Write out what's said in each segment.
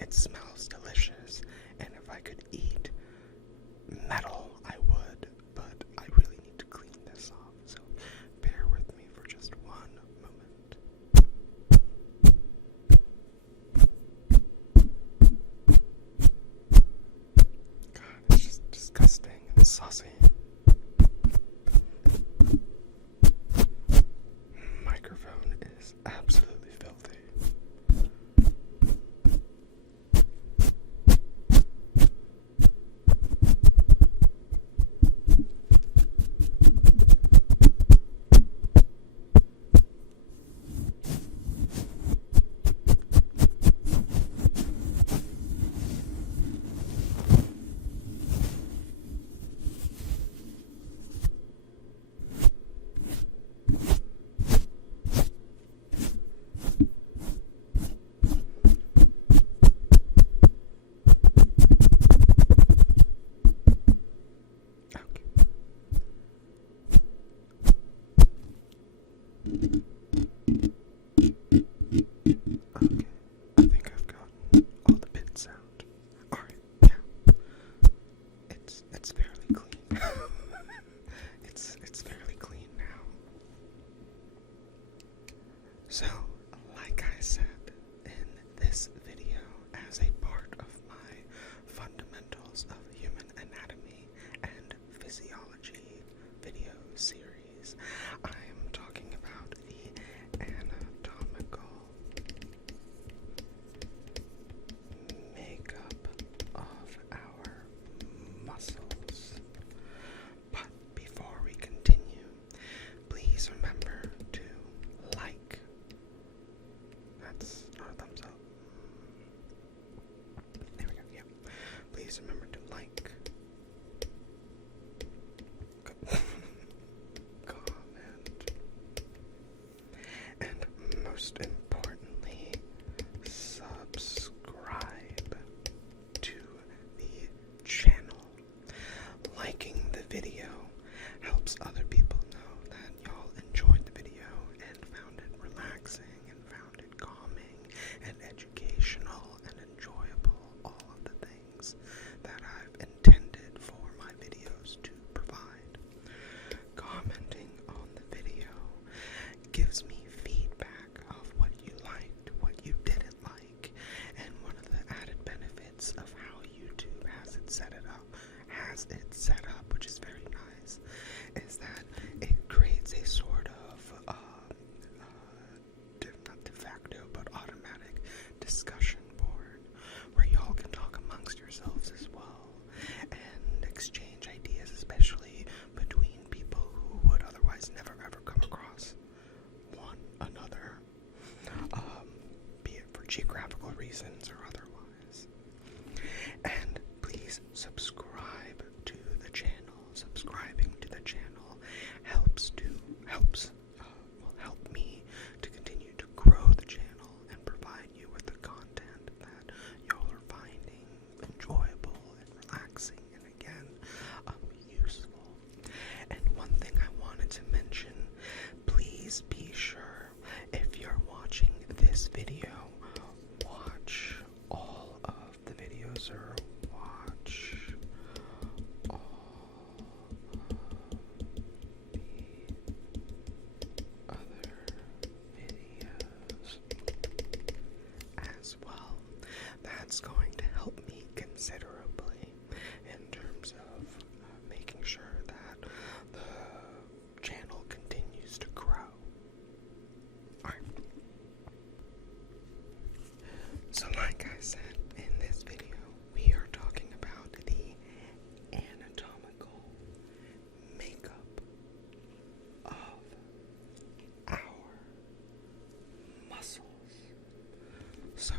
It smells delicious, and if I could eat metal, I would, but I really need to clean this off, so bear with me for just one moment. God, it's just disgusting and saucy. Microphone is absolutely filthy. Okay, I think I've gotten all the bits out. Alright, yeah. It's fairly clean. It's fairly clean now. So, like I said in this video, as a part of my Fundamentals of Human Anatomy and Physiology video series, I am talking about the anatomical makeup of our muscles. But before we continue, please remember to like. That's not a thumbs up. There we go, yeah. Please remember to like, comment, and most importantly, subscribe to the channel. Liking the video helps other people know that y'all enjoyed the video and found it relaxing and found it calming and educational and enjoyable, all of the things that I've intended for my videos to provide. Commenting on the video gives me feedback of what you liked, what you didn't like, and one of the added benefits of how YouTube has it set up, which is very nice, is that it creates a sort of not de facto but automatic discussion board where y'all can talk amongst yourselves as well and exchange ideas, especially between people who would otherwise never ever come across one another, be it for geographical reasons or otherwise. And please subscribe to the channel. Subscribing to the channel will help me to continue to grow the channel and provide you with the content that y'all are finding enjoyable and relaxing and again, useful. And one thing I wanted to mention, please be sure if you're watching this video, watch all of the videos or watch all of the other videos as well. That's going to help me considerably in terms of making sure that the channel continues to grow. Alright. So like I said, in this video, we are talking about the anatomical makeup of our muscles. So,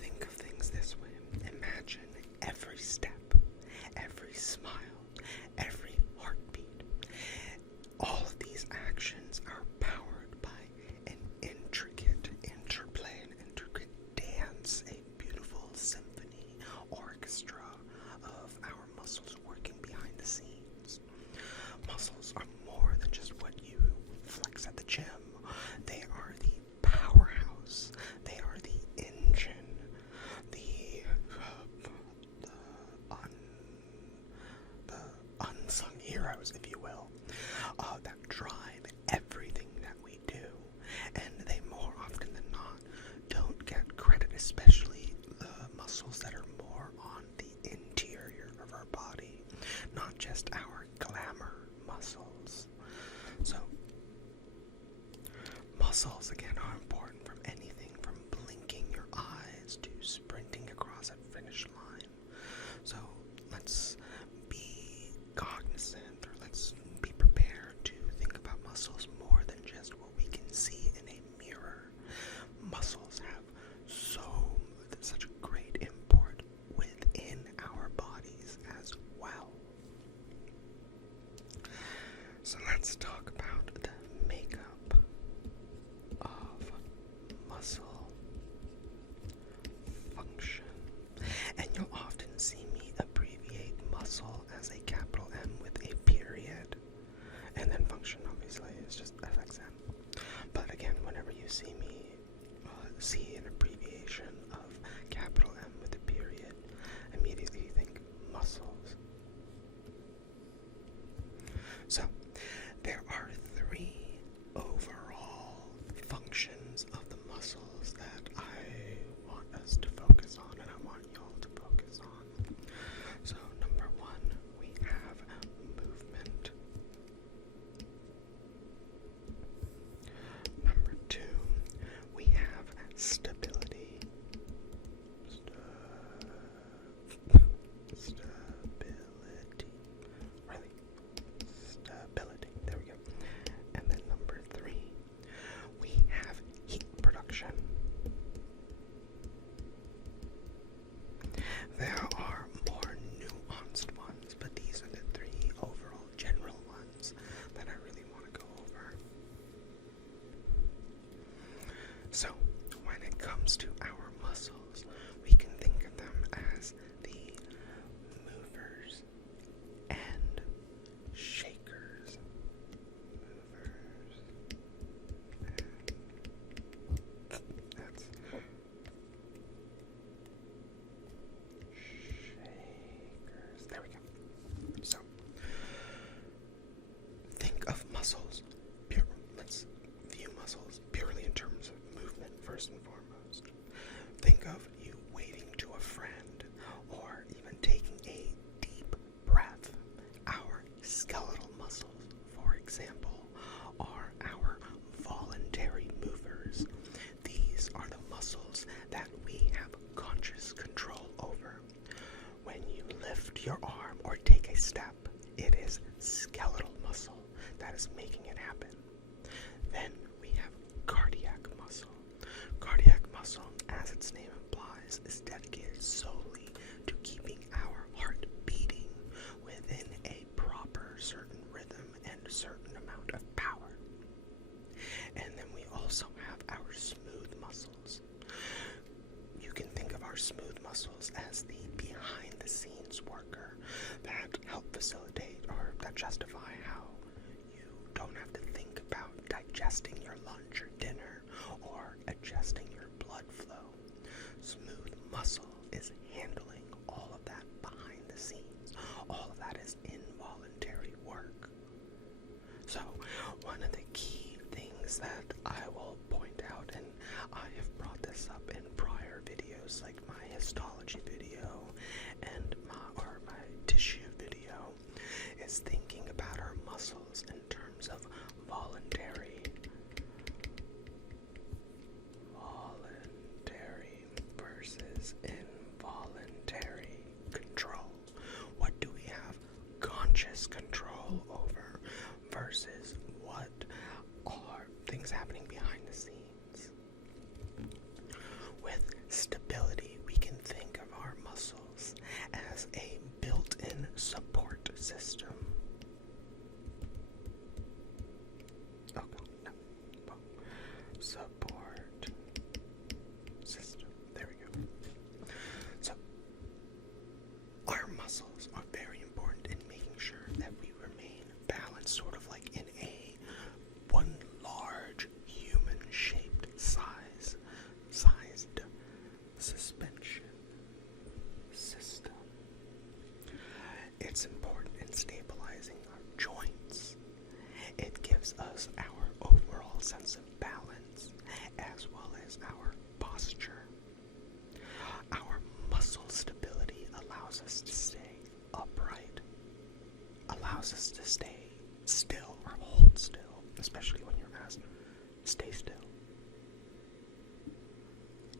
think of things this way. Imagine every There are more nuanced ones, but these are the three overall general ones that I really want to go over. So, when it comes to our muscles, we can think of them as the movers and shakers. Movers and that's shakers. There we go. So, think of muscles. Let's view muscles purely in terms of movement first and foremost. Think of you waving to a friend, or even taking a deep breath. Our skeletal muscles, for example, are our voluntary movers. These are the muscles that we have conscious control over. When you lift your arm or take a step, it is skeletal muscle that is making it happen. Then we have cardiac muscle. Cardiac muscle, as its name implies, is dedicated solely to keeping our heart beating within a proper certain rhythm and a certain amount of power. And then we also have our smooth muscles. You can think of our smooth muscles as the behind-the-scenes worker that help facilitate or that justify how you don't have to think about digesting your lunch or dinner or adjusting your blood flow. Smooth muscle is handling all of that behind the scenes. All of that is involuntary work. So, one of the key things that I will point out, and I have brought this up in prior videos like my histology video and my tissue video, is thinking about our muscles in terms of voluntary versus involuntary control. What do we have conscious control over versus what are things happening behind the scenes? With stability, we can think of our muscles as a built-in support system. Support system. There we go. So, our muscles are very important in making sure that we remain balanced, sort of like in a one large human-shaped sized suspension system. It's important in stabilizing our joints. It gives us our overall sense of balance as well as our posture. Our muscle stability allows us to stay upright, allows us to stay still or hold still, especially when you're asked, stay still.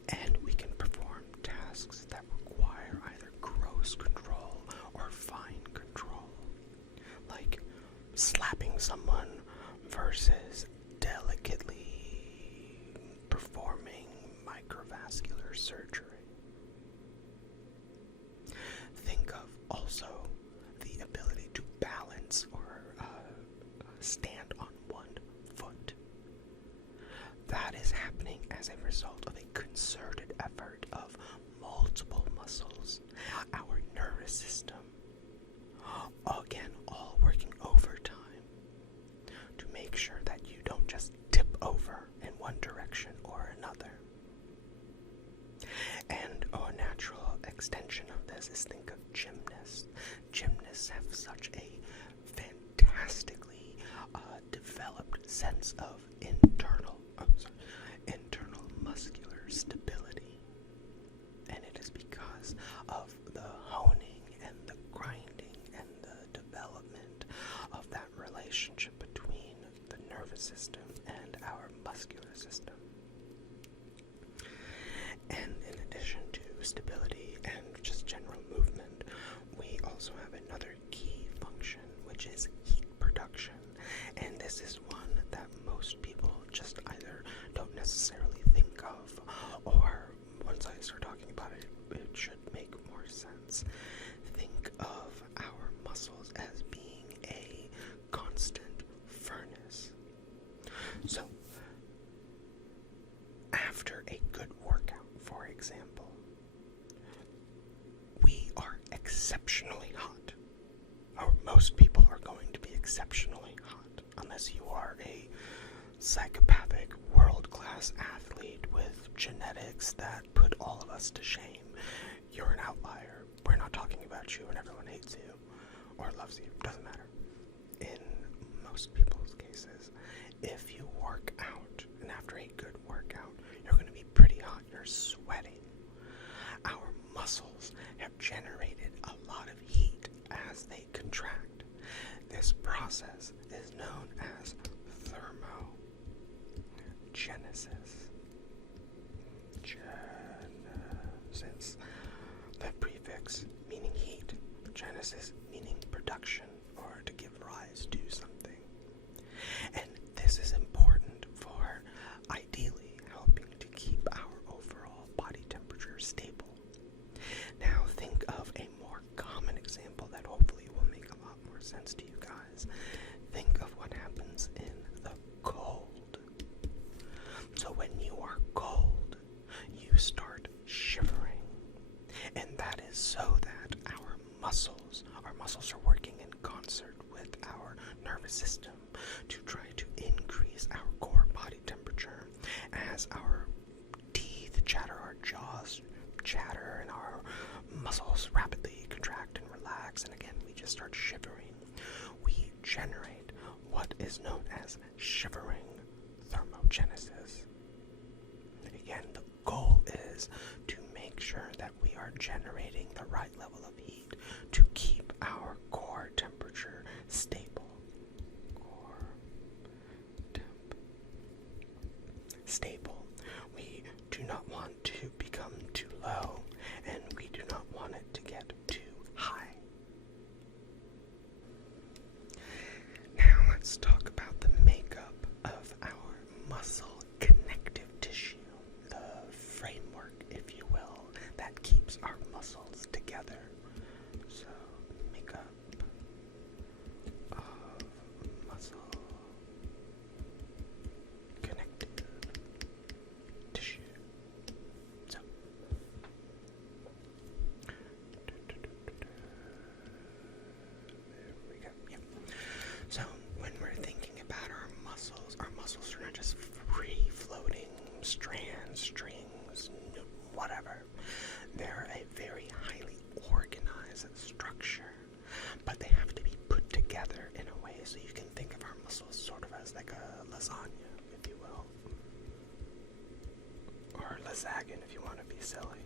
And we can perform tasks that require either gross control or fine control, like slapping someone versus delicately performing microvascular surgery. Think of also the ability to balance or stand on one foot. That is happening as a result of a concerted effort of multiple muscles, our nervous system, again, all working overtime to make sure that you don't just tip over in one direction or another. And a natural extension of this is think of gymnasts. Gymnasts have such a fantastically developed sense of internal muscular stability. And it is because of the honing and the grinding and the development of that relationship between the nervous system and our muscular system. And in addition to stability and just general movement, we also have another key function, which is heat production. And this is one that most people just either don't necessarily think of, or once I start talking about it, it should make more sense. Think of our muscles as being a constant furnace. So, after a good workout, for example, we are exceptionally hot. Or most people are going to be exceptionally hot, unless you are a psychopathic, world-class athlete with genetics that put all of us to shame. You're an outlier. We're not talking about you and everyone hates you or loves you. Doesn't matter. In most people's cases, if you work out, and after a good workout, you're going to be pretty hot. You're sweating. Our muscles have generated a lot of heat as they contract. This process is known as thermogenesis. Genesis. The prefix meaning heat, genesis meaning production or to give rise to something. And this is important for ideally helping to keep our overall body temperature stable. Now think of a more common example that hopefully will make a lot more sense to you guys. Think of what happens in the cold. So when you are cold, you start shivering. And that is so that our muscles are working in concert with our nervous system to try to increase our core body temperature as our teeth chatter, our jaws chatter, and our muscles rapidly contract and relax, and again we just start shivering. We generate what is known as shivering thermogenesis. Again, the goal is to make sure that we are generating the right level of heat to keep our core temperature stable. Core temp stable. We do not want to become too low, and we do not want it to get too high. Now let's talk about the makeup of our muscle connective tissue, the framework, if you will, that keeps our muscles together. So, makeup of muscle connective tissue. So, there we go. Yeah. So, when we're thinking about our muscles are not just free floating strands, strings, whatever. They're a very highly organized structure, but they have to be put together in a way so you can think of our muscles sort of as like a lasagna, if you will. Or lasagna if you want to be silly.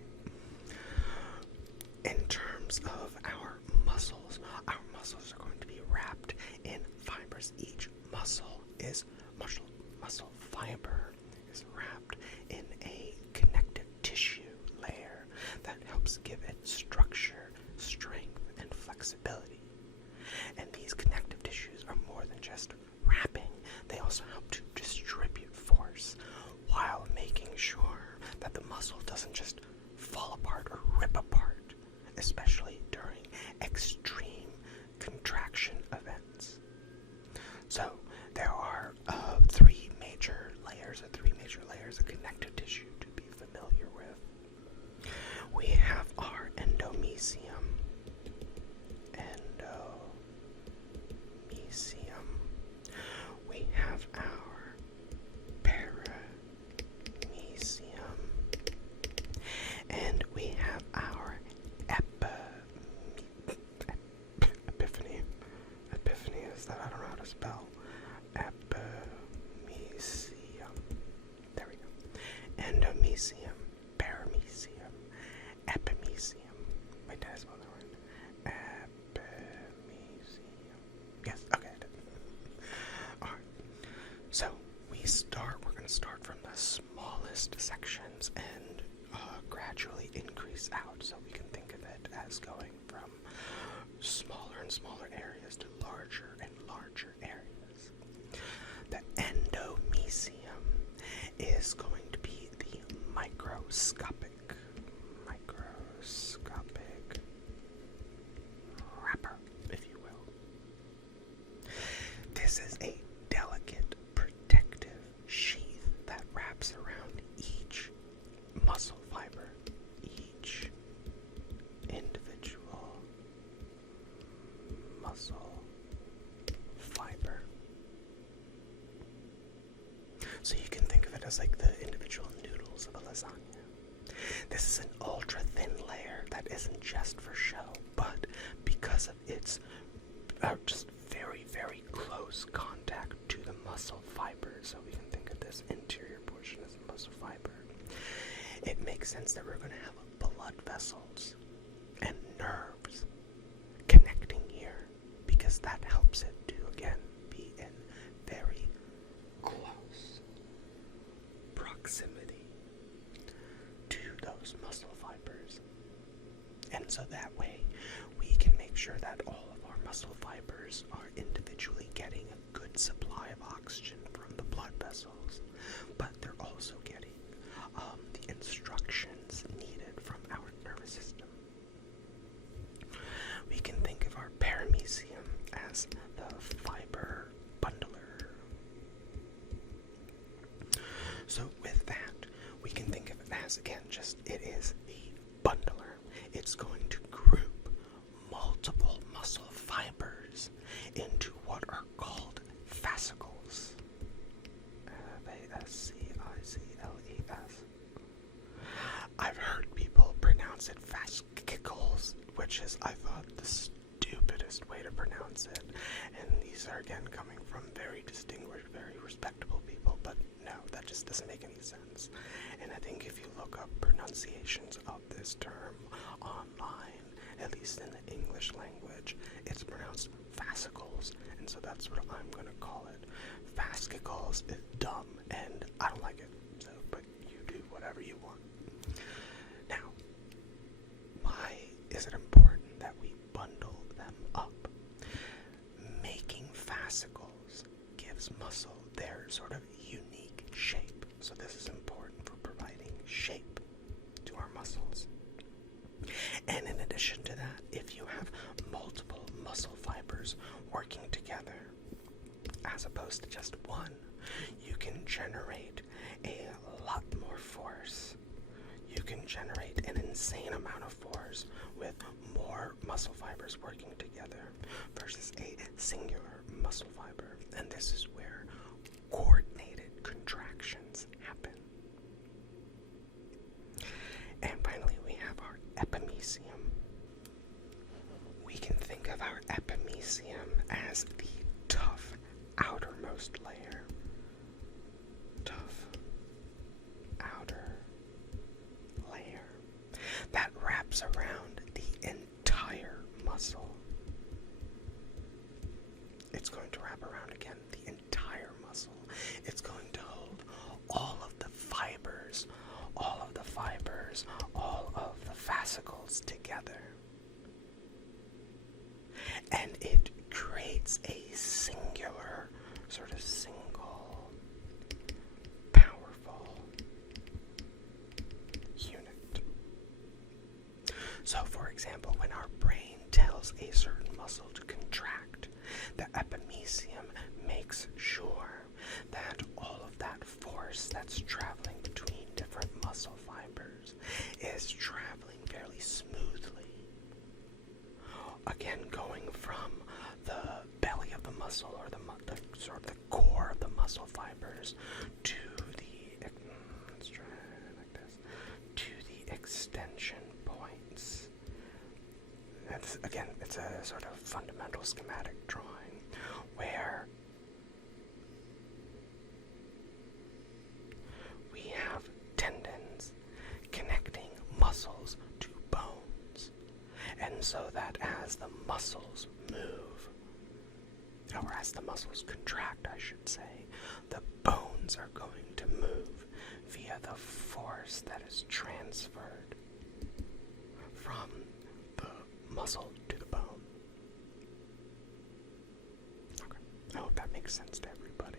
In terms of our muscles are going to be wrapped in fibers. Each muscle fiber is wrapped in a connective tissue layer that helps give it structure, strength, and flexibility. And these connective tissues are more than just wrapping. They also help to distribute force while making sure that the muscle doesn't just fall apart or rip apart, especially during extreme contraction events. So there are three major layers of connective tissue to be familiar with. We have our endomysium. We have our paramecium. And we have our epiphany. Epiphany is that I don't know how to spell. Epimecium. There we go. Endomysium, paramecium, epimecium. Wait, did I spell that right? Epimecium. Yes, okay, I did. Alright. So we're going to start from the smallest sections and gradually increase out, so we can think of it as going from smaller and smaller areas to larger and larger areas. The endomysium is going to be the microscopic sense that we're going to have blood vessels and nerves connecting here, because that helps it to, again, be in very close proximity to those muscle fibers. And so that way we can make sure that all of our muscle fibers are individually getting a good supply of oxygen from the blood vessels, but they're also getting the instructions needed from our nervous system. We can think of our paramecium as the fiber bundler. So with that, we can think of it as, again, just it is a bundler. It's going to group multiple muscle fibers into what are called fascicles. Fascicles. I've heard people pronounce it fascicles, which is, I thought, the stupidest way to pronounce it. And these are, again, coming from very distinguished, very respectable people, but no, that just doesn't make any sense. And I think if you look up pronunciations of this term online, at least in the English language, it's pronounced fascicles, and so that's what I'm going to call it. Fascicles is dumb, and I don't like it, so, but you do whatever you want. Now, why is it important that we bundle them up? Making fascicles gives muscle their sort of unique shape, so this is important for providing shape to our muscles. And in addition to that, if you have multiple muscle fibers working together, as opposed to just one, you can generate a lot more force. You can generate an insane amount of force with more muscle fibers working together versus a singular muscle fiber. And this is where coordinated contractions happen. And finally, we have our epimecium. We can think of our epimecium as the tough outermost layer. Tough outer layer that wraps around the entire muscle. It's going to wrap around, again, the entire muscle. It's going to hold all of the fibers, all of the fascicles together. And it creates a singular, sort of single, powerful unit. So, for example, when our brain tells a certain muscle to contract, the epimecium makes sure that all of that force that's traveling between different muscle fibers is traveling fairly smoothly. Again, going from the belly of the muscle, or the sort of the core of the muscle fibers, to the, let's try it like this, to the extension points. It's a sort of fundamental schematic drawing where we have tendons connecting muscles to bones. And so that as the muscles move, or as the muscles contract, I should say, the bones are going to move via the force that is transferred from the muscle to the bone. Okay, I hope that makes sense to everybody.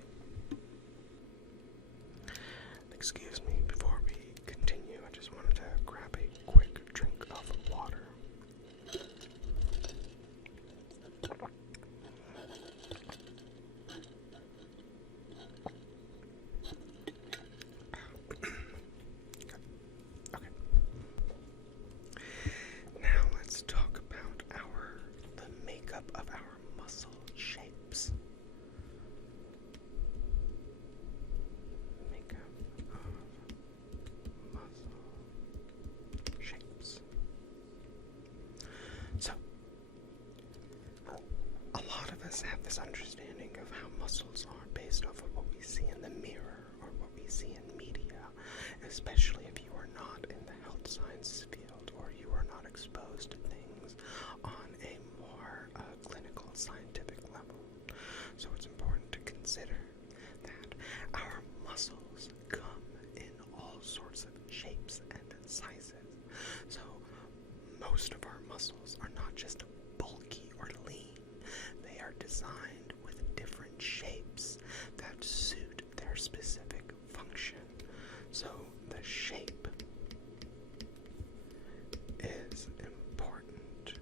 Excuse me, before we continue, I just wanted to grab a quick drink of water. Okay. Now let's talk about the makeup of our muscle shapes. Makeup of muscle shapes. So, a lot of us have this understanding of how muscles are based off of what we see in the mirror or what we see in media, especially if you are not in the health consider that our muscles come in all sorts of shapes and sizes. So most of our muscles are not just bulky or lean. They are designed with different shapes that suit their specific function. So the shape is important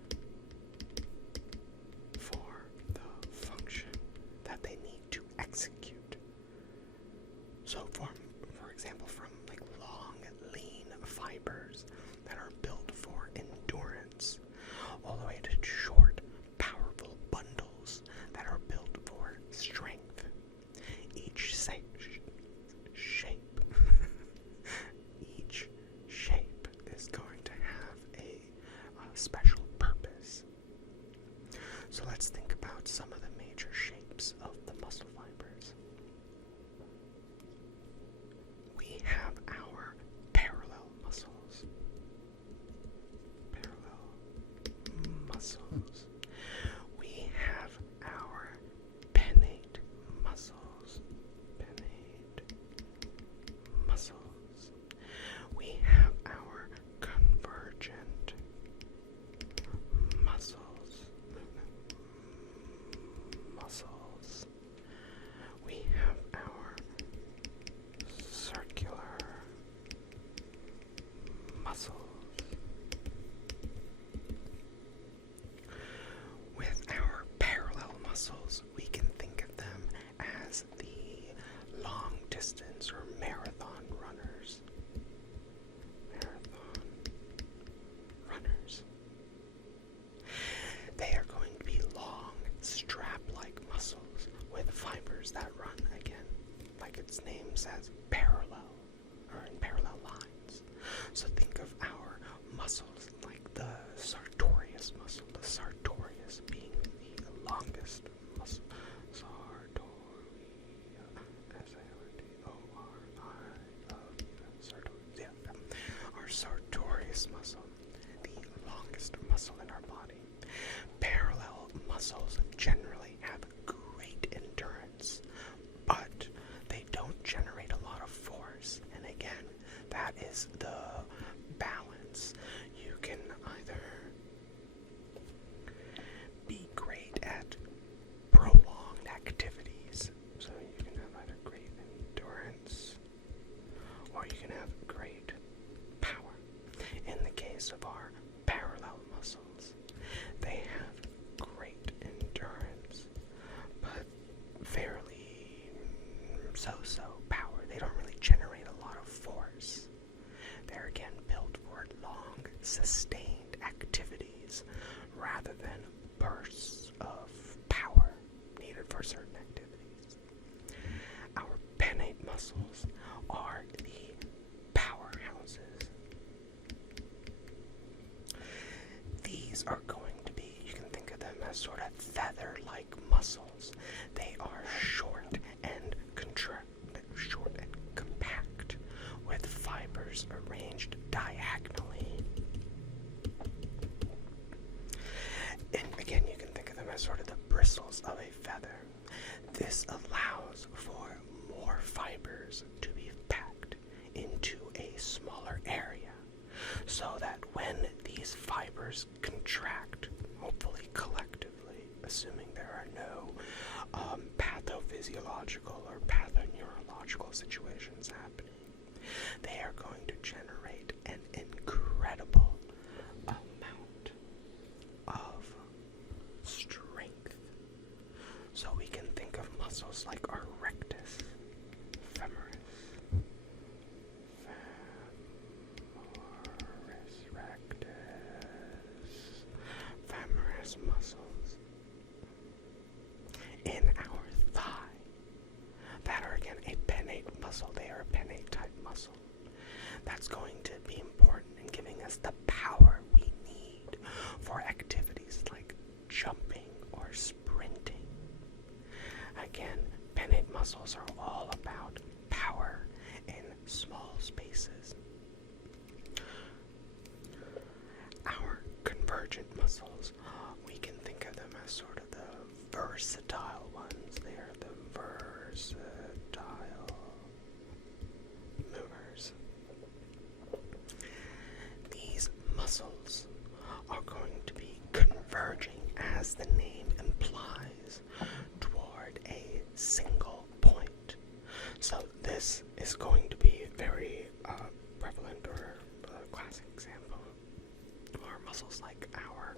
for the function that they need to execute. So for example, from like long, lean fibers that are built for endurance, all the way to short, powerful bundles that are built for strength. Each each shape is going to have a special purpose. So let's think about some of the major shapes of the muscle fibers. We have our parallel muscles. We have our pennate muscles. We have our convergent muscles. We have our circular muscles. With our parallel muscles, we can think of them as the long distance or marathon runners. They are going to be long, strap-like muscles with fibers that run, again, like its name says, parallel, or in parallel lines. So think of our muscles like the sartorius muscle, the sartorius being the longest muscle. Our sartorius muscle, the longest muscle in our body. Parallel muscles generally have great endurance, but they don't generate a lot of force. And again, that is the balance. You can either be great at prolonged activities, so you can have either great endurance or you can have great power. In the case of our parallel muscles, they have great endurance, but fairly so-so power. They don't really generate a lot of force. They're again built for long, sustained activities rather than bursts of power needed for certain activities. Our pennate muscles are the powerhouses. These are going to be, you can think of them as sort of feather-like muscles. They are short and compact, with fibers arranged diagonally. And again, you can think of them as sort of the bristles of a feather. This allows for more fibers to be packed into a smaller area, so that when these fibers contract, hopefully collectively, assuming there are no pathophysiological or pathoneurological situations happening, they are going to generate an incredible amount of strength. So we can think of muscles like our rectus, femoris muscles in our thigh that are again a pennate muscle. They are a pennate type muscle. That's going to be important in giving us the power we need for activities like jumping or sprinting. Again, pennate muscles are all about power in small spaces. Our convergent muscles, we can think of them as sort of the versatile ones. They are the versatile are going to be converging, as the name implies, toward a single point. So this is going to be very prevalent, or a classic example are muscles like our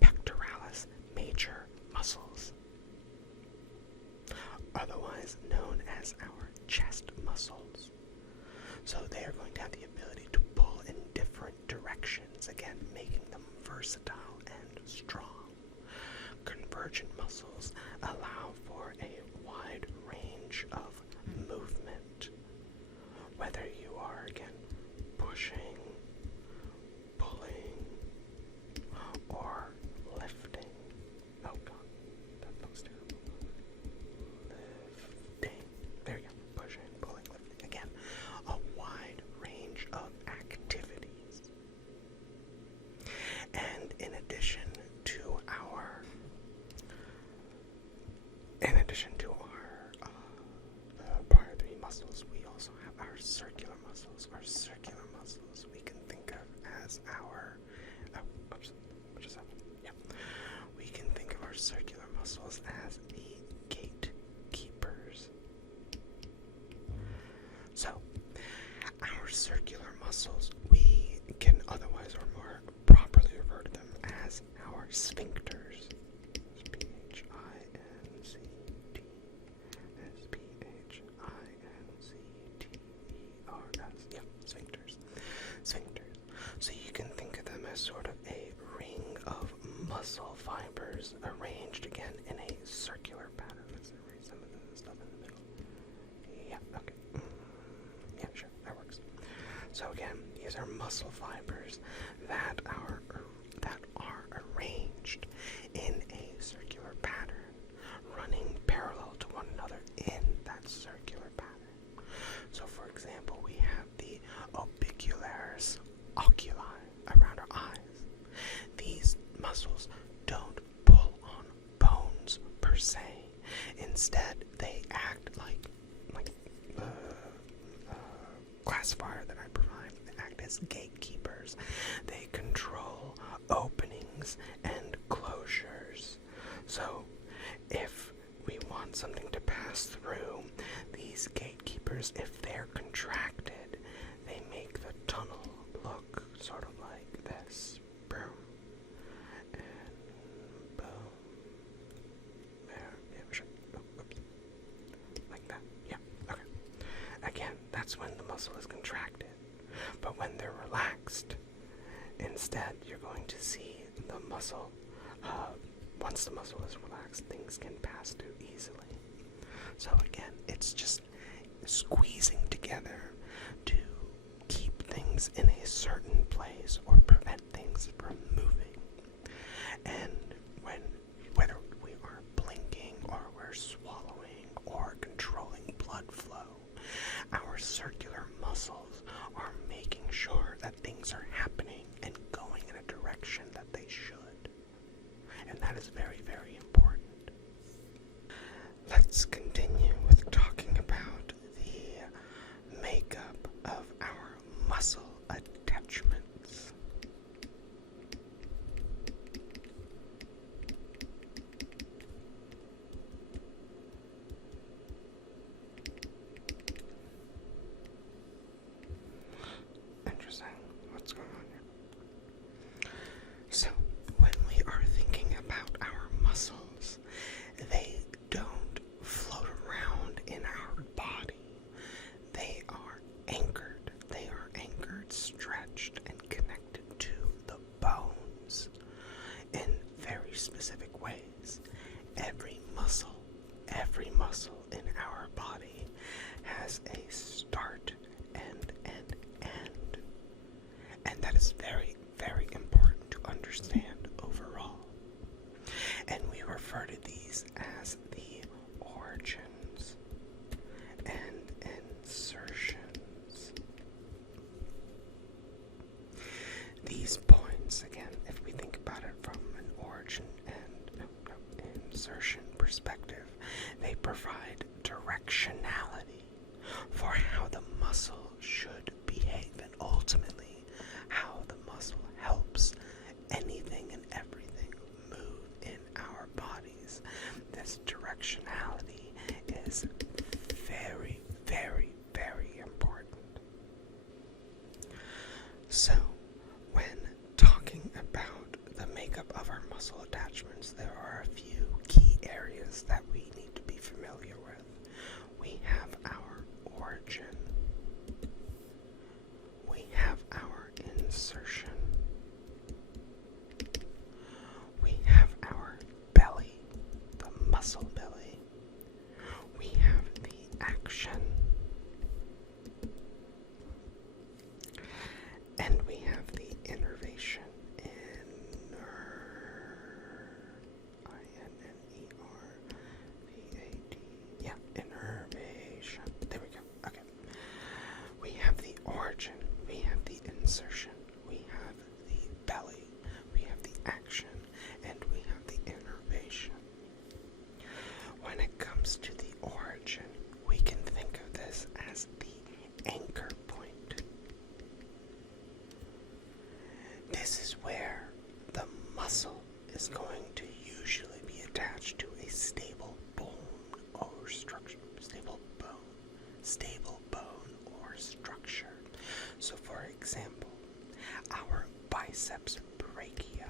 pectoralis major muscles, otherwise known as our chest muscles. So they are going to have the ability to pull in different directions, again making them versatile and strong. Convergent muscles allow for a wide range of movement, whether you are, again, pushing, pulling, or lifting. Oh god, that looks terrible. Lifting. There you go. Pushing, pulling, lifting. Again, a wide range of activities. And in addition to our prior three muscles, we also have our circular muscles. Our circular muscles we can think of as our we can think of our circular muscles as the gatekeepers. So our circular muscles, we can otherwise or more properly refer to them as our sphincters. Sphincters. Yeah, sphincters. Sphincters. So you can think of them as sort of a ring of muscle fibers arranged again in a circular pattern. Let's erase some of the stuff in the middle. Yeah, okay. Yeah, sure, that works. So again, these are muscle fibers that are arranged in a circular pattern, running parallel to one another in that circular pattern. So for example, we have the orbicularis oculi around our eyes. These muscles don't pull on bones per se. Instead, they act like the classifier that I provide. They act as gatekeepers. They control openings and closures. So if we want something to pass through, these gatekeepers, if they're contracted, they make the tunnel look sort of like this. Boom. And boom. There. Yeah, sure. Oh, oops. Like that. Yeah. Okay. Again, that's when the muscle is contracted. But when they're relaxed, instead, you're going to see the muscle. Once the muscle is relaxed, things can pass through easily. So again, it's just squeezing together to keep things in a certain place or prevent things from moving. And whether we are blinking or we're swallowing or controlling blood flow, our circular muscles are making sure that things are happening and going in a direction that they should. And that is very, very important. Let's continue with talking about the makeup of our muscle attachments. Interesting. What's going on here? So, when we are thinking about our muscles, they don't float around in our body. They are anchored. They are anchored, stretched, and connected to the bones in very specific ways. Every muscle in our body has a start and an end. And that is very, very important to understand overall. And we refer to these as the origins and insertions. These points, again, if we think about it from an origin and muscle attachments, there are a few key areas that we need to be familiar with. We have our origin. We have our insertion. We have our belly, the muscle belly. We have the action. And we have the innervation. I-N-N-E-R-V-A-D. Yeah, innervation. There we go. Okay. We have the origin. We have the insertion. We have the belly. We have the action. And we have the innervation. When it comes to the origin, we can think of this as the anchor point. This is where the muscle is going to usually be attached to a stable bone or structure. Stable bone or structure. So for example, our biceps brachii.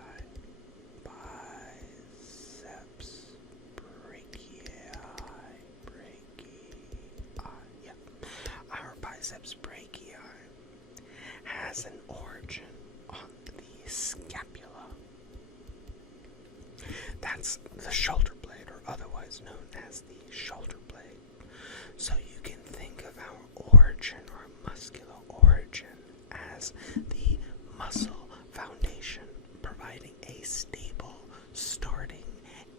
Our biceps brachii has an origin on the scapula. That's the shoulder blade, or otherwise known as the shoulder blade. So you can think of our origin, or muscular origin, as the muscle foundation, providing a stable, starting,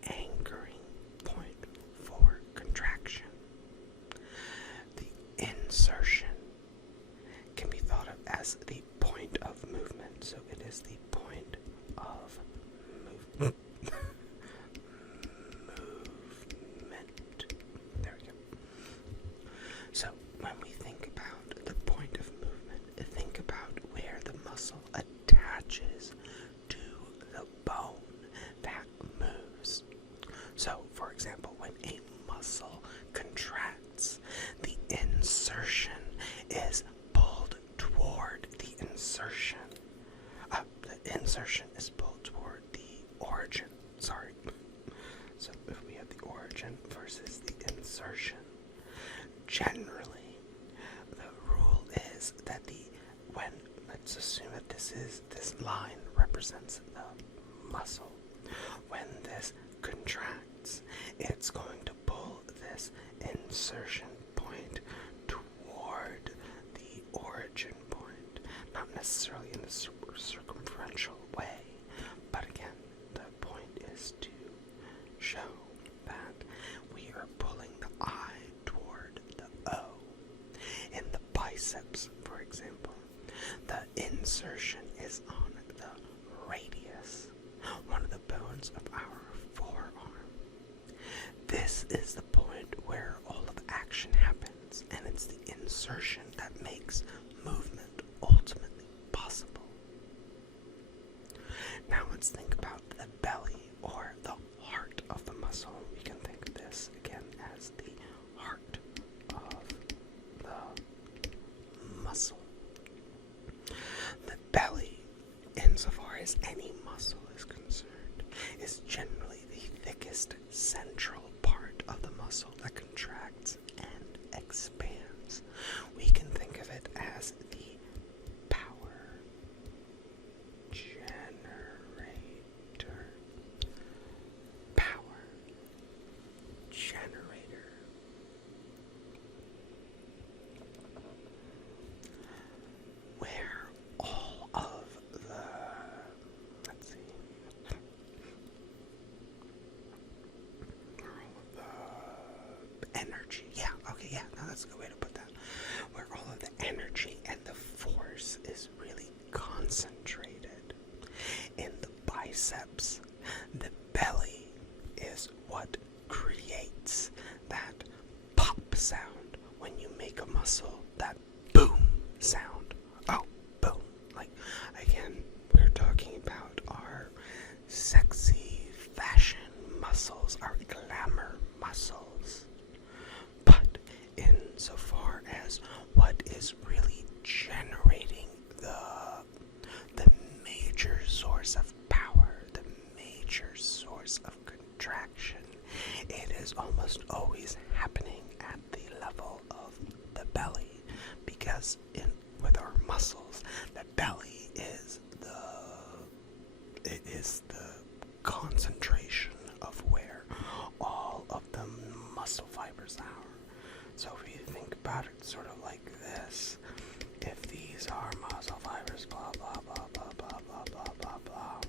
anchoring point for contraction. The insertion can be thought of as the point of movement. So it is the point of movement. There we go. So when we think about the point of movement, think about where the muscle attaches to the bone that moves. So, for example, when a muscle contracts, the insertion is pulled toward the insertion. The insertion is pulled toward the origin. Sorry. So if we have the origin versus the insertion, generally, the rule is that let's assume that this line represents the muscle. When this contracts, it's going to pull this insertion point toward the origin point. Not necessarily in the circumferential way, but again, the point is to show that we are pulling the I toward the O. In the biceps, for example, the insertion is on the radius, one of the bones of our forearm. This is the point where all of action happens, and it's the insertion that makes movement ultimately possible. Now let's think about the belly, or the heart of the muscle. We can think of this again as the heart of the muscle. The belly, insofar as any muscle is concerned, is generally the thickest central part of the muscle that contracts and expands. We can think of it as the power generator. Power generator. Where all of the, let's see, where all of the energy, no, that's a good way to put that, where all of the energy and the force is really concentrated in the biceps. The belly is what creates that pop sound when you make a muscle, that boom sound. Oh, boom. Like, again, we're talking about our sexy fashion muscles, our glamour muscles. But insofar as what is really generating the major source of power, the major is almost always happening at the level of the belly, because with our muscles, the belly is the concentration of where all of the muscle fibers are. So if you think about it sort of like this, if these are muscle fibers, blah, blah, blah, blah, blah, blah, blah, blah, blah.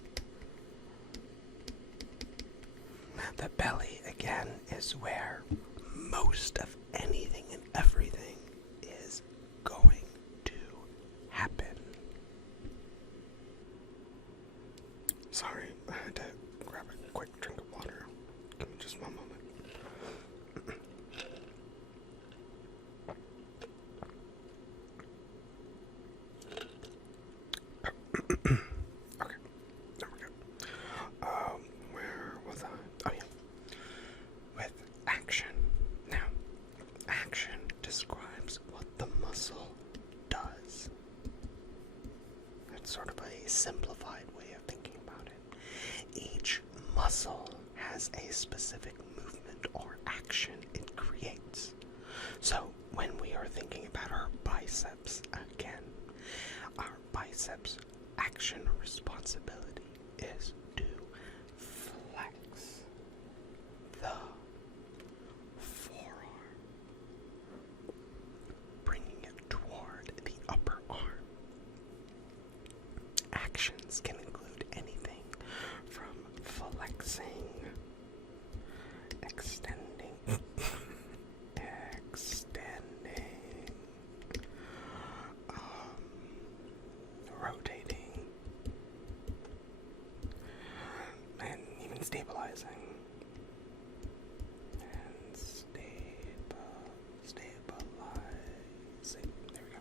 The belly, again, is where most of anything and everything is going to happen. Sorry, I had to grab a quick drink of water. Give me just one moment. Okay, there we go. Where was I? Oh yeah. With action. Now, action describes what the muscle does. It's sort of a simplified way of thinking about it. Each muscle has a specific movement or action it creates. So, when we are thinking about our biceps, again, our biceps action or responsibility is to flex the forearm, bringing it toward the upper arm. Actions can include anything from flexing, extending, rotating, and even stabilizing. And stabilizing. There we go.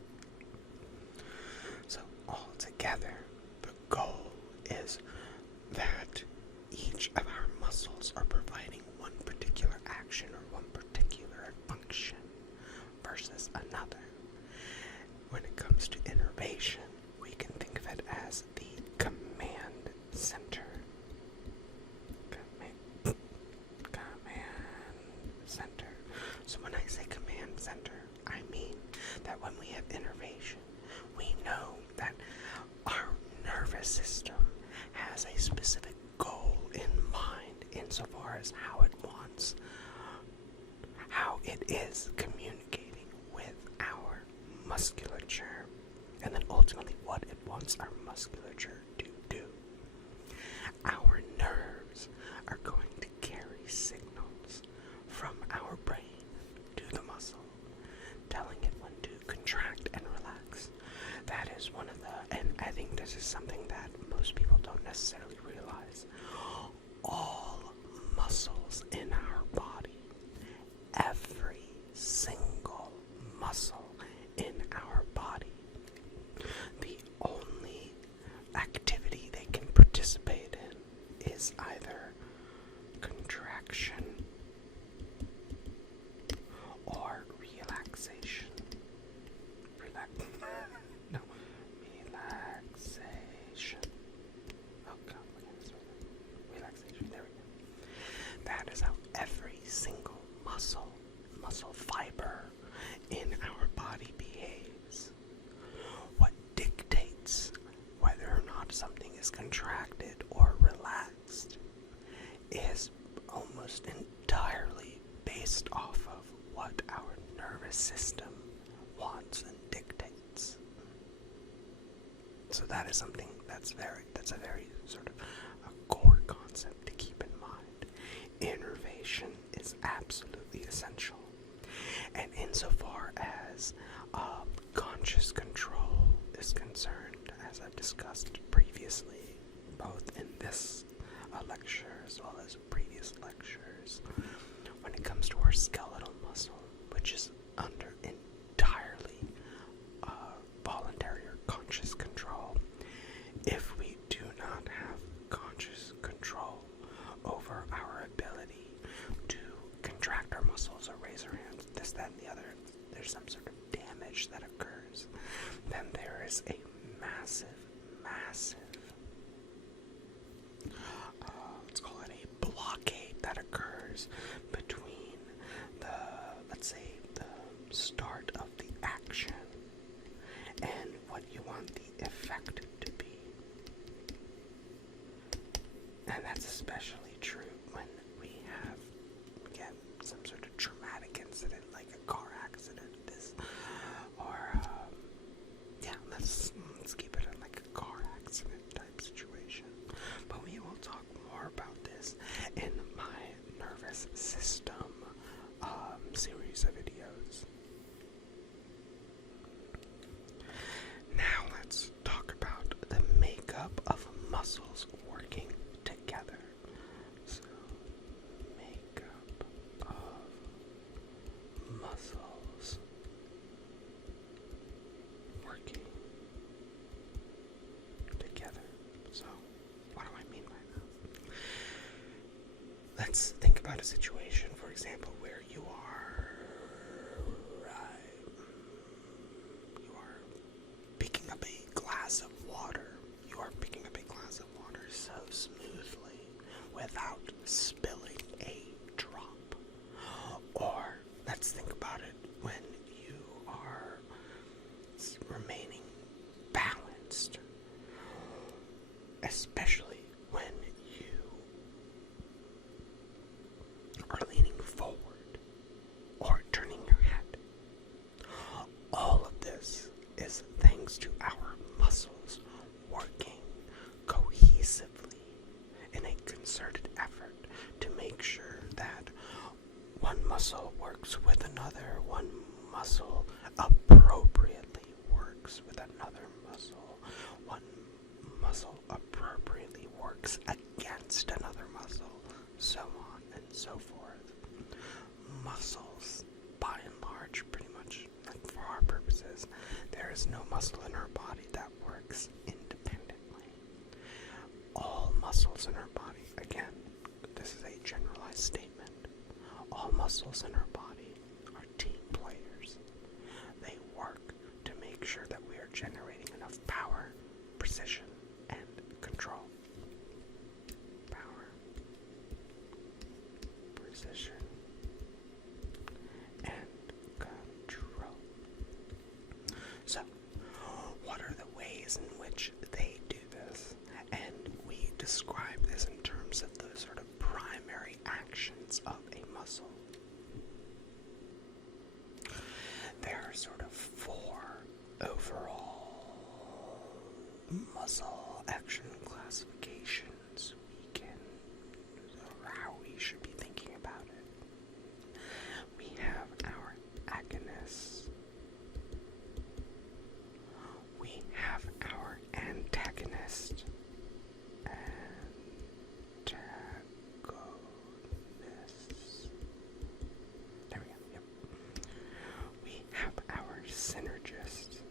So all together, the goal is that each of our muscles are providing one particular action or one particular function versus another. When it comes to innervation, we can think of it as the command center. Command center. So when I say command center, I mean that when we have innervation, we know that our nervous system has a specific goal in mind insofar as how it is communicating with our musculature, and then ultimately what it wants our musculature to do. Our nerves are going to carry signals from our brain to the muscle, telling it when to contract and relax. That is one of and I think this is something that most people don't necessarily realize. All muscles in our body, every single muscle in our body, the only activity they can participate in is either contraction or relaxation. Relaxation. Oh God, relaxation. There we go. That is how every single muscle fiber in our body behaves. What dictates whether or not something is contracted or relaxed is almost entirely based off of what our nervous system wants and dictates. So that is something that's a very sort of a core concept to keep in mind. Innervation is absolutely essential. And insofar as conscious control is concerned, as I've discussed previously, both in this lecture as well as previous lectures, when it comes to our skeletal muscle, which is under entirely voluntary or conscious control, if we do not have conscious control over our ability to contract our muscles or raise our hands, this, that, and the other, there's some sort of damage that occurs, then there is a massive, let's call it a blockade that occurs between especially true when we have, again, some sort of traumatic incident like a car accident. Let's keep it in like a car accident type situation. But we will talk more about this in my nervous system series of videos. Now let's talk about the makeup of muscles working together. So, makeup of muscles working together. So, what do I mean by that? Let's think about a situation, for example, where you are picking up a glass of water. You are picking up a glass of water so smoothly without spilling a drop. Or let's think about it when you are remaining balanced, especially when you are leaning forward or turning your head. All of this is thanks to our muscles working cohesively in a concerted effort to make sure that one muscle works with another, one muscle appropriately works with another muscle, one muscle appropriately works against another muscle, so on and so forth. Muscles, by and large, pretty much, like for our purposes, there is no muscle in our body that works independently. All muscles in our body, again, this is a generalized statement, all muscles in our body are team players. They work to make sure that we are generating enough power, precision, and control. Power, precision, and control. So, what are the ways in which they do this? And we describe this in terms of the sort of primary actions of a muscle. There are sort of 4 overall muscle action classifications or how we should be thinking about it. We have our agonists. We have our antagonist. There we go. Yep. We have our synergist.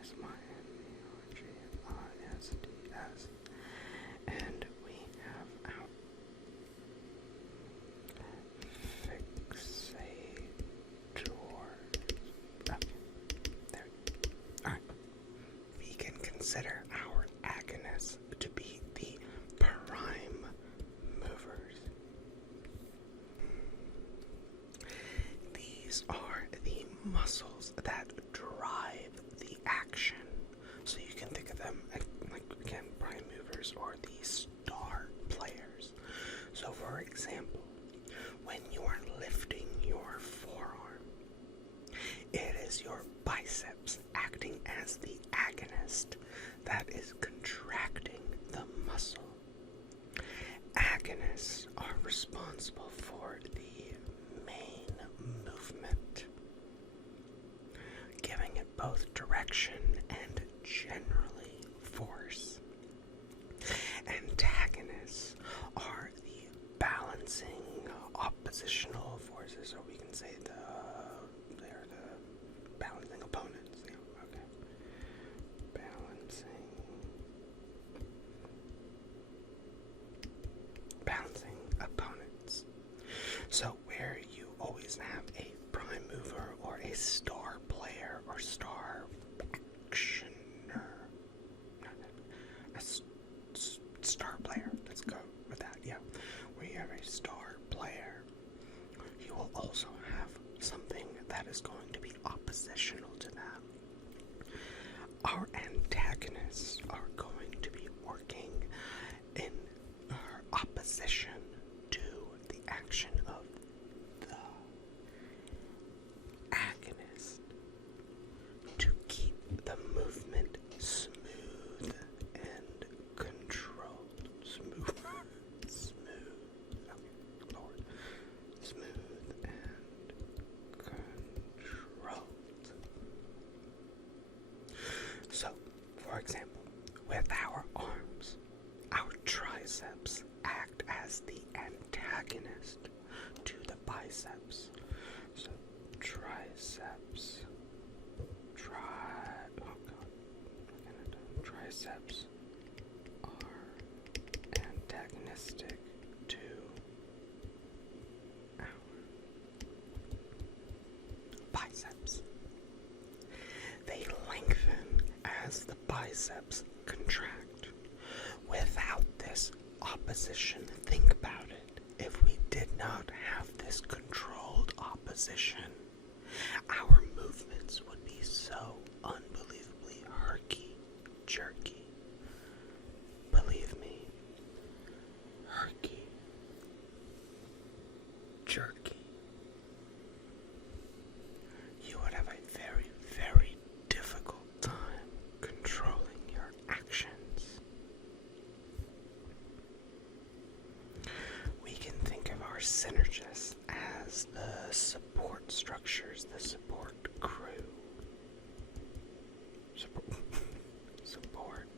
S-Y-N-E-R-G-I-S-D-S. And we have our fixator. Okay. There. Alright. We can consider our agonists to be the prime movers. These are the muscles that drive the action. So you can think of them like, again, prime movers or the star players. So for example, when you are lifting your forearm, it is your biceps acting as the agonist that is contracting the muscle. Agonists are responsible for the main movement, giving it both direction and generally force. Antagonists are the balancing oppositional forces, or we can say they're the balancing opponents. Yeah, okay. Balancing opponents. agonist to the biceps. So triceps, triceps are antagonistic to our biceps. They lengthen as the biceps contract. Without this opposition, think about it. If we did not have this controlled opposition, our movements would be so unbelievably herky-jerky. Believe me, herky-jerky. You would have a very, very difficult time controlling your actions. We can think of our synergists as the support structures, the support crew. Support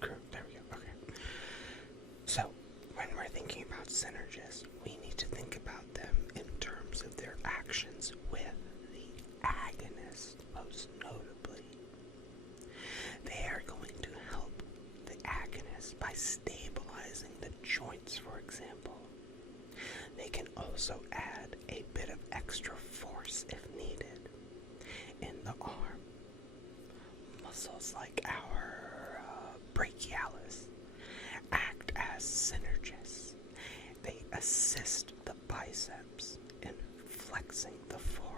crew. There we go. Okay. So, when we're thinking about synergists, we need to think about them in terms of their actions with the agonist, most notably. They are going to help the agonist by stabilizing the joints, for example. They can also add a bit of extra force if needed in the arm. Muscles like our brachialis act as synergists. They assist the biceps in flexing the forearm.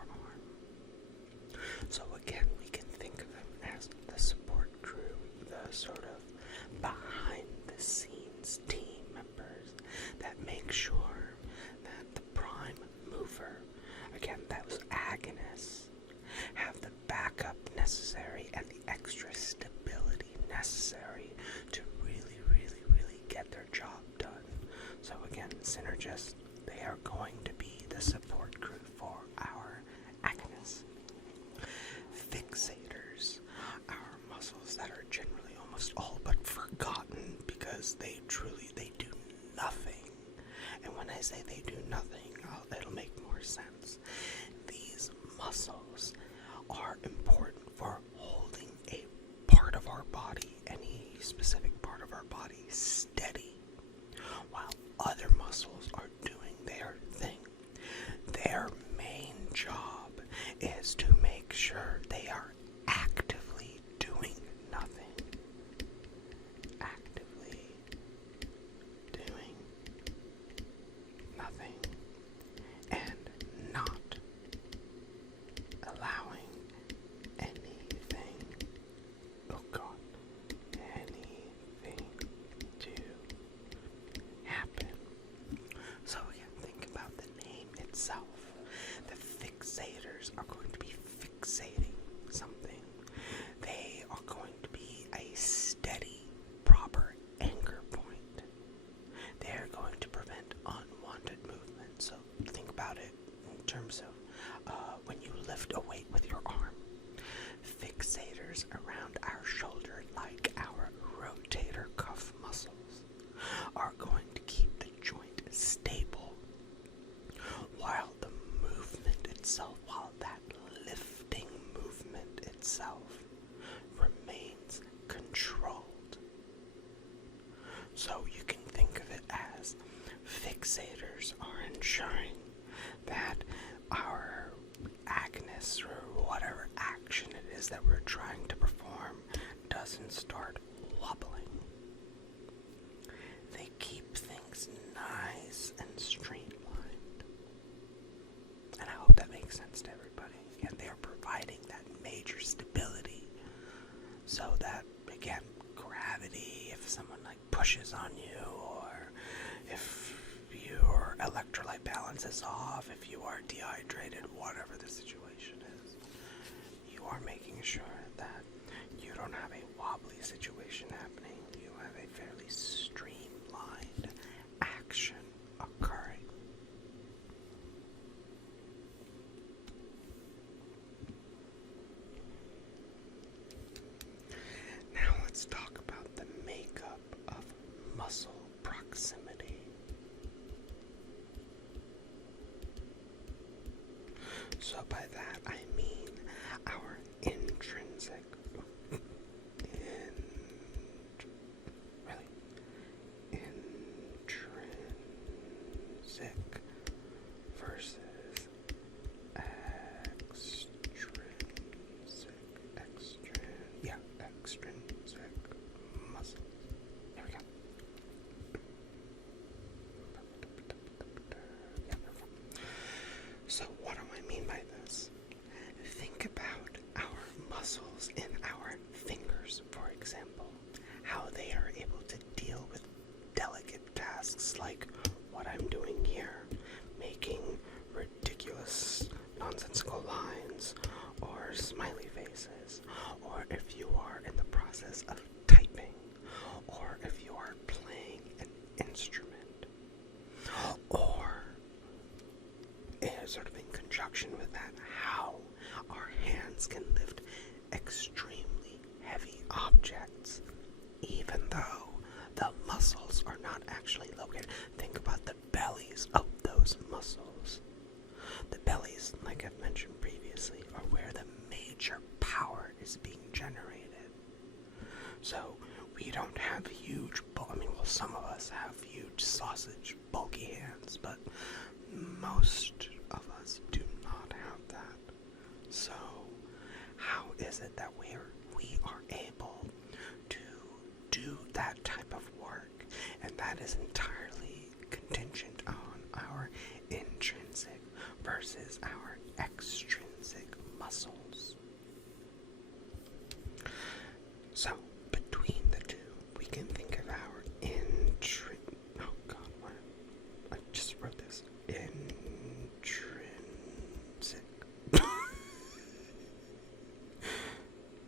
So again, we can think of them as the support crew, the sort of behind-the-scenes team members that make sure that the prime mover, again, those agonists, have the backup necessary and the extra stability necessary to really, really, really get their job done. So again, synergists, they are going to be the support crew for our agonists. Fixators, our muscles that are generally almost all but forgotten because they do nothing. And when I say they do nothing, it'll make more sense. These muscles are important for holding a part of our body, any specific part of our body, steady, while other muscles are doing their thing. Their main job is to make sure they are actively doing nothing. Actively doing nothing. And not allowing anything, anything to happen. So again, think about the name itself. The fixators are going to be fixating something. They are going to be a steady, proper anchor point. They are going to prevent unwanted movement. So think about it in terms of when you lift a weight with your arm. Fixators around our shoulder, like our rotator cuff muscles, are going to keep the joint stable, while the movement itself, while that lifting movement itself remains controlled. So you can think of it as fixators are ensuring that our agonists, or whatever action it is that we're trying to perform, doesn't start wobbling. They keep things nice and streamlined. And I hope that makes sense to everybody. Again, they are providing that major stability so that, again, gravity, if someone pushes on you, or if your electrolyte balance is off, if you are dehydrated, whatever the situation is, you are making sure that you don't have a wobbly situation happening. You have a fairly streamlined action occurring. Now let's talk about the makeup of muscle proximity. So by that I mean our intrinsic, intrinsic versus extrinsic muscles. There we go. So what do I mean by this? Think about our muscles in our fingers, for example, how they are able to deal with delicate tasks like what I'm doing here, making ridiculous, nonsensical lines, or smiley faces, or if you are in the process of typing, or if you are playing an instrument, or sort of in conjunction with that, how our hands can lift extremely heavy objects, even though the muscles are not actually located. Think about the bellies of those muscles. The bellies, like I've mentioned previously, are where the major power is being generated. So we don't have huge, some of us have huge sausage, bulky hands, but most of us do not have that. So how is it that we are able to do that type of work? And that is entirely contingent on our intrinsic versus our extrinsic muscles. So between the two, we can think of our I just wrote this. Intrinsic.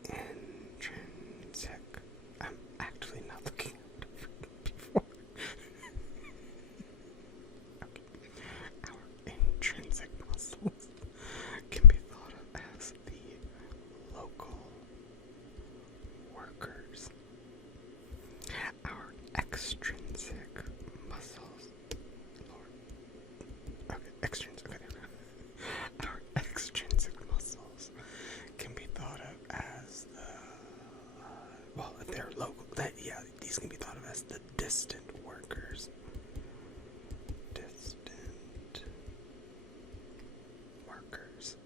Intrinsic. I'm actually not looking at it before. Okay. Our intrinsic muscles can be thought of as the local workers. Our extrinsic muscles. Extrinsic. Our extrinsic muscles can be thought of as if they're local, these can be thought of as the distant workers. Distant workers.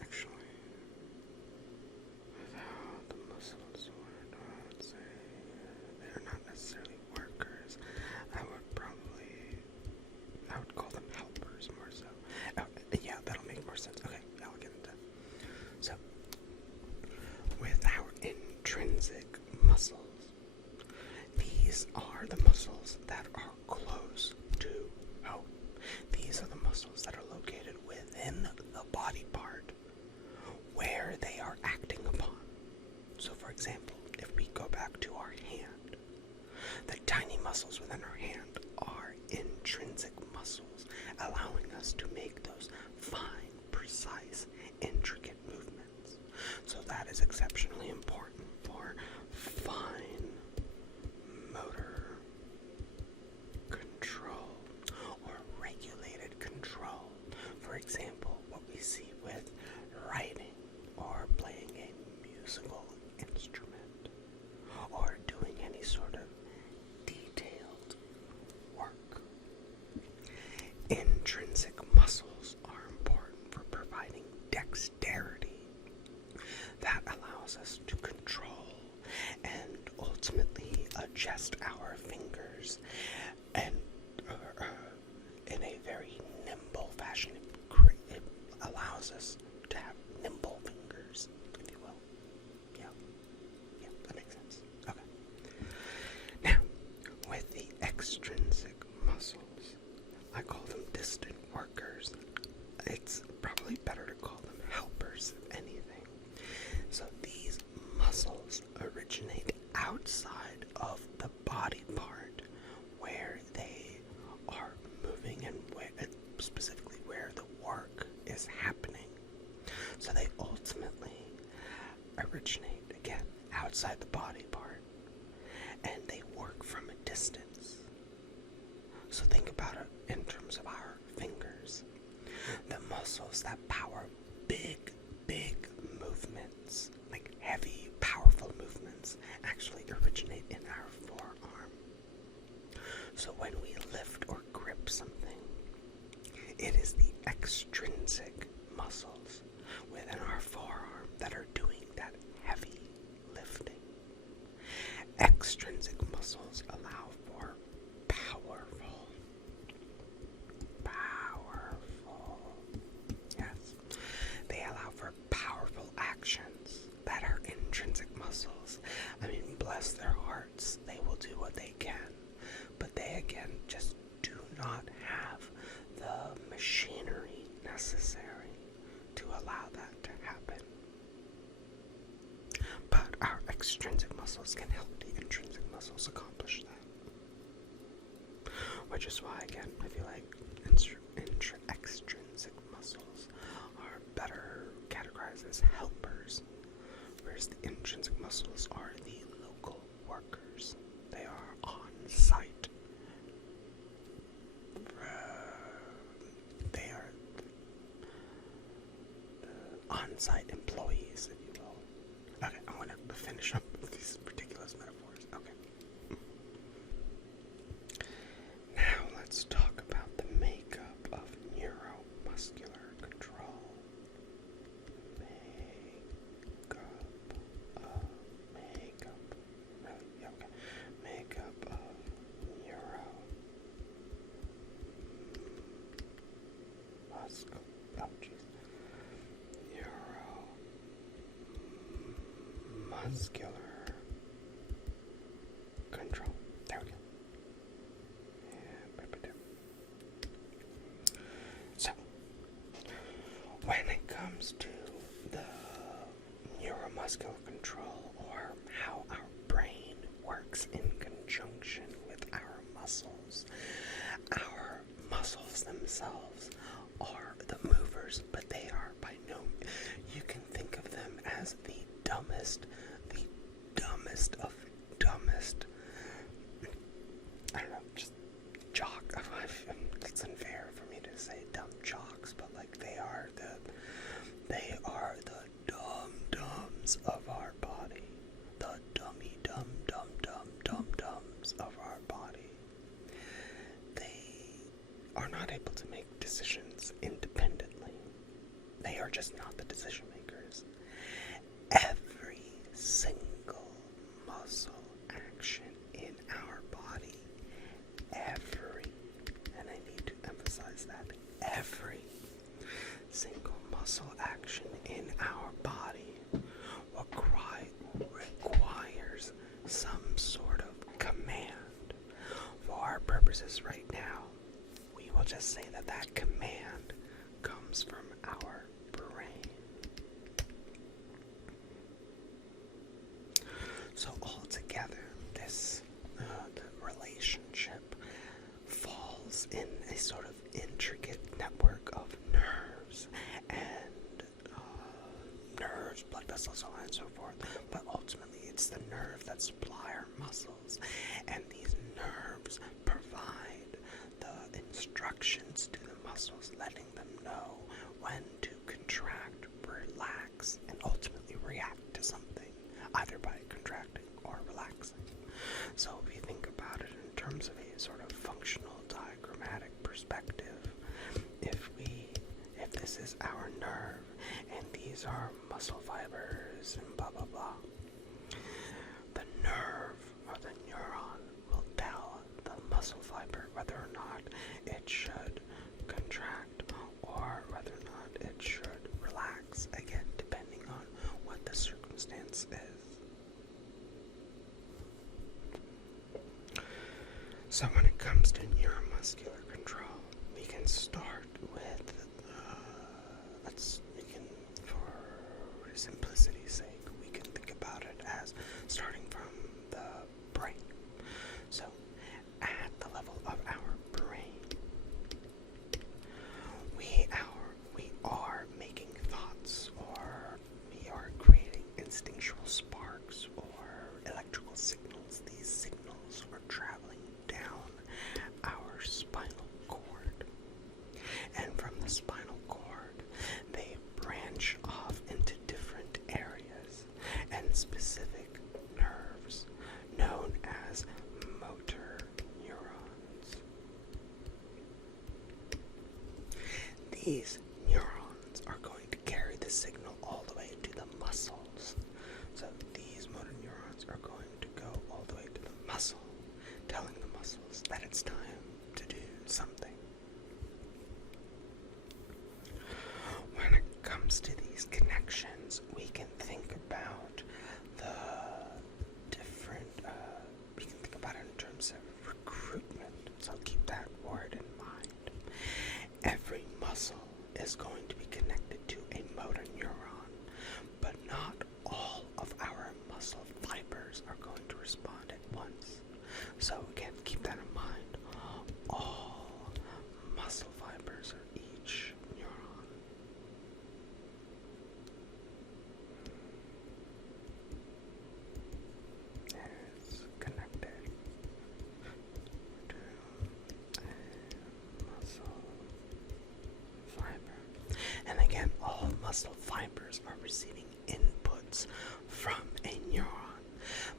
Actually, with how the muscles work, I would say they're not necessarily workers. I would call them helpers more so. Yeah, that'll make more sense. Okay, I'll get into that. So, with our intrinsic muscles, these are the muscles that are close to home. These are the muscles that are located within the body part where they are acting upon. So, for example, if we go back to our hand, the tiny muscles within our hand are intrinsic muscles, allowing us to make those fine, precise, intricate movements. So that is exceptionally important for fine motor control or regulated control. For example, what we see with writing or playing a musical instrument or doing any sort of detailed work. Intrinsic muscles are important for providing dexterity that allows us to control and ultimately adjust our fingers and in a very nimble fashion. It allows us to have nimble fingers, if you will. Yeah, that makes sense. Okay. Now, with the extrinsic muscles, I call them distant workers. It's probably better to call them helpers, if anything. So these muscles originate outside of the body part where they are moving and specifically where the work is happening. So they ultimately originate, again, outside the body part, and they work from a distance. So think about it in terms of our fingers. The muscles that power big movements, like heavy, powerful movements, actually originate in our forearm. So when we lift or grip something, it is the extrinsic muscles within our forearm that are doing that heavy lifting. Extrinsic muscles allow for yes, they allow for powerful actions that are intrinsic muscles. I mean, bless their hearts, they will do what they can, but they again just do not have the machinery necessary to allow that to happen. But our extrinsic muscles can help the intrinsic muscles accomplish that. Which is why, again, I feel like extrinsic muscles are better categorized as helpers, whereas the intrinsic muscles are the local workers. They are on-site. They are the on-site employees, if you will. Okay, I want to finish up with these ridiculous metaphors. Okay. Now let's talk about the makeup of neuromuscular control. Makeup of neuromuscular control. There we go. So, when it comes to the neuromuscular control, or how our brain works in conjunction with our muscles themselves are the movers, but they are by no means. You can think of them as the dumbest of dumbest. I don't know, just jock. It's unfair for me to say dumb jocks, but like they are the dum-dums of our body. The dum-dums of our body. They are not able to make decisions independently. They are just not the decision makers. Every single muscle action in our body, and I need to emphasize that, every single muscle action in our body requires some sort of command. For our purposes right now, we will just say that command comes from our brain. So altogether, this the relationship falls in a sort of intricate network of nerves and blood vessels, so on and so forth. But ultimately, it's the nerve that supply our muscles, and these nerves provide the instructions to the muscles, letting them know when to contract, relax, and ultimately react to something, either by contracting or relaxing. So if you think about it in terms of a sort of functional diagrammatic perspective, if this is our nerve and these are muscle fibers and blah blah blah, the nerve or the neuron will tell the muscle fiber whether or not it should contract or whether or not it should relax, again depending on what the circumstance is. So when it comes to neuromuscular control, we can start with, for simplicity's sake, we can think about it as starting from the brain. So at the level of our brain, we are making thoughts, or we are creating instinctual sparks or electrical signals. These signals are traveling down our spine. that it's time to do something. When it comes to these connections, we can think about we can think about it in terms of recruitment, so keep that word in mind. Every muscle is going to be connected to a motor neuron, but not all of our muscle fibers are going to respond at once. So again, keep that in mind. All muscle fibers are each neuron. It's connected to a muscle fiber. And again, all muscle fibers are receiving inputs from a neuron,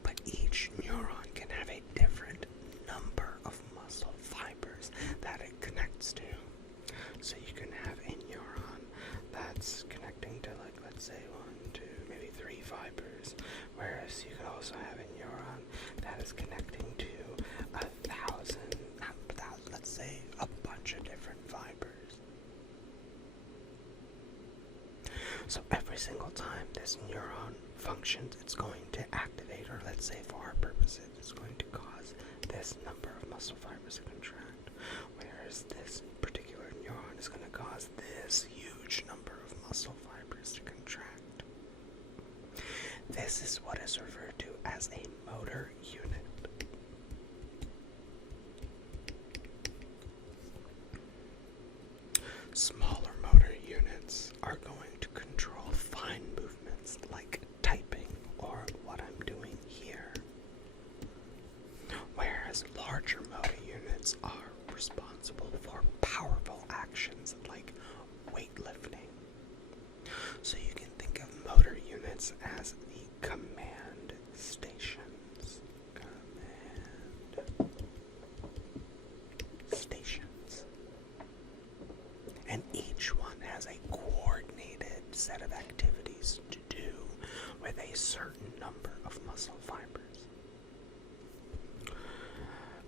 but each neuron can have a different number of muscle fibers that it connects to. So you can have a neuron that's connecting to, like, let's say 1, 2, maybe 3 fibers, whereas you could also have a neuron that is connecting to 1,000, let's say a bunch of different fibers. So every single time this neuron functions, it's going to activate, or let's say for our purposes, it's going to cause this number of muscle fibers to contract, whereas this particular neuron is going to cause this huge number of muscle fibers to contract. This is what is referred to as a motor unit. Smaller motor units are going to control fine movements like typing or what I'm doing here, whereas larger motor units are responsible for powerful actions like weightlifting. So you can think of motor units as the command stations. And each one has a coordinated set of activities to do with a certain number of muscle fibers.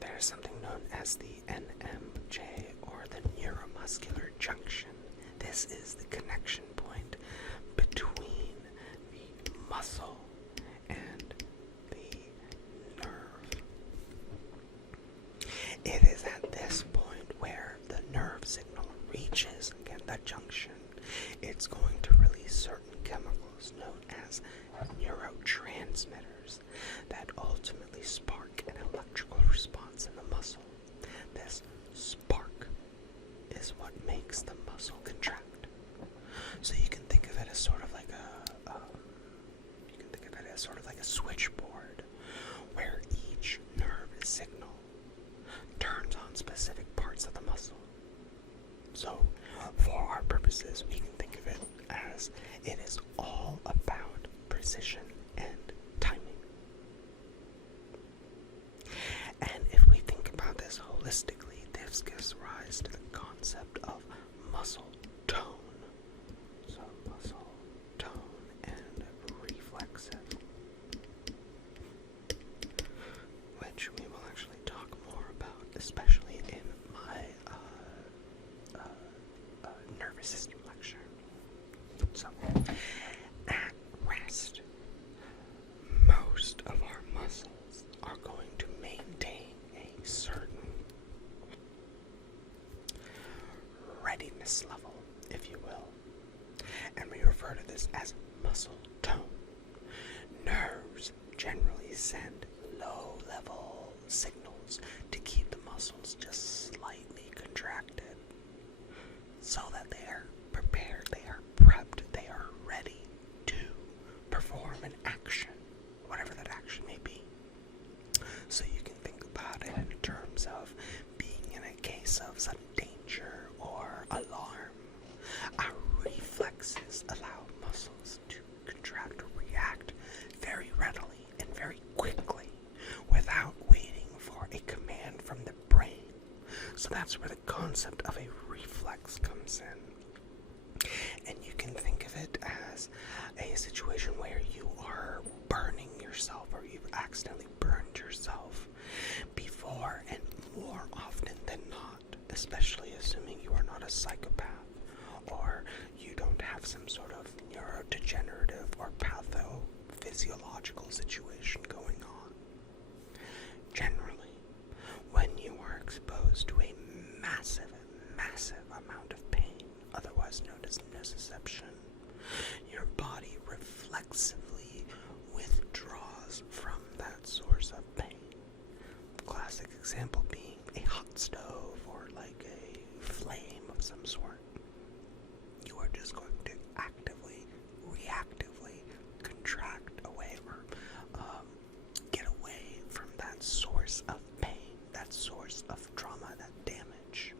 There is something known as the NMJ, or the neuromuscular junction. This is the connection point between the muscle and the nerve. It is at this point where the nerve signal reaches, again, that junction. It's going to release certain chemicals known as neurotransmitters that ultimately spark an electrical response in the muscle. This spark is what makes the muscle contract. So you can think of it as sort of like a switchboard where each nerve signal turns on specific parts of the muscle. So, for our purposes, we can think of it as it is all about precision and timing. And if we think about this holistically, this gives rise to the concept of muscle tone. So, muscle tone and reflexes, which we will actually talk more about, especially in my nervous system lecture. So, at rest, most of our muscles are going to maintain a certain readiness level, if you will, and we refer to this as muscle tone. Nerves generally send low-level signals to keep the muscles just slightly contracted, so that they are prepared, they are prepped, they are ready to perform an action, whatever that action may be. So you can think about it in terms of being in a case of sudden danger or alarm. Our reflexes allow muscles to contract or react very readily and very quickly without waiting for a command from the brain. So that's where the concept of a reflex comes in. And you can think of it as a situation where you are burning yourself, or you've accidentally burned yourself before, and more not a psychopath, or you don't have some sort of neurodegenerative or pathophysiological situation going on. Generally, when you are exposed to a massive amount of pain, otherwise known as nociception, your body reflexively withdraws from that source of pain. Classic example being a hot stove or like a flame of some sort. You are just going to actively, reactively contract away or get away from that source of pain, that source of trauma, that damage.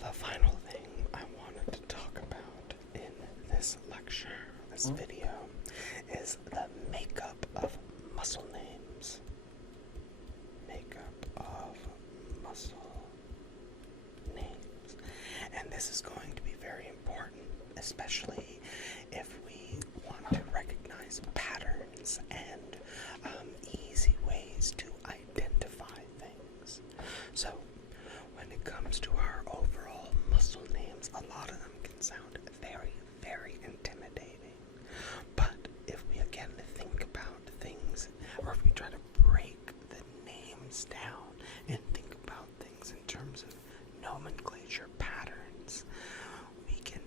The final thing I wanted to talk about in this lecture, this video, is the makeup of muscle names. Makeup of muscle names. And this is going to be very important, especially if we want to recognize patterns and easy ways to identify things. So, when it comes to our overall muscle names, a lot of them can sound very, very intimidating. But if we again think about things, or if we try to break the names down and think about things in terms of nomenclature patterns, we can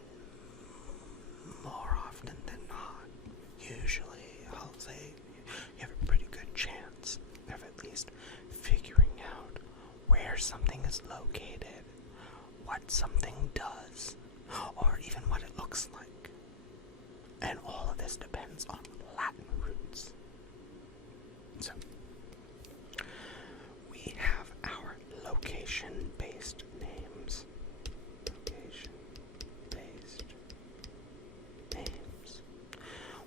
more often than not, usually I'll say you have a pretty good chance of at least figuring out where something is located, what something does, or even what it looks like. And all of this depends on Latin roots. So, we have our location-based names. Location-based names.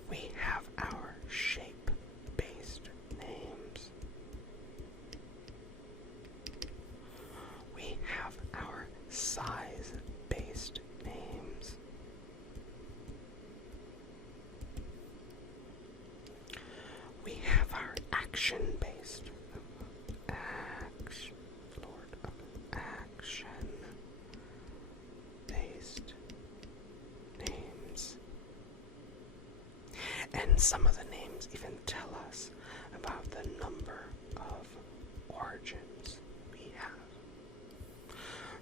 We have our shape-based names. We have our size-based names. We have our action-based. Action-based names. And some of the names even tell us about the number of origins we have.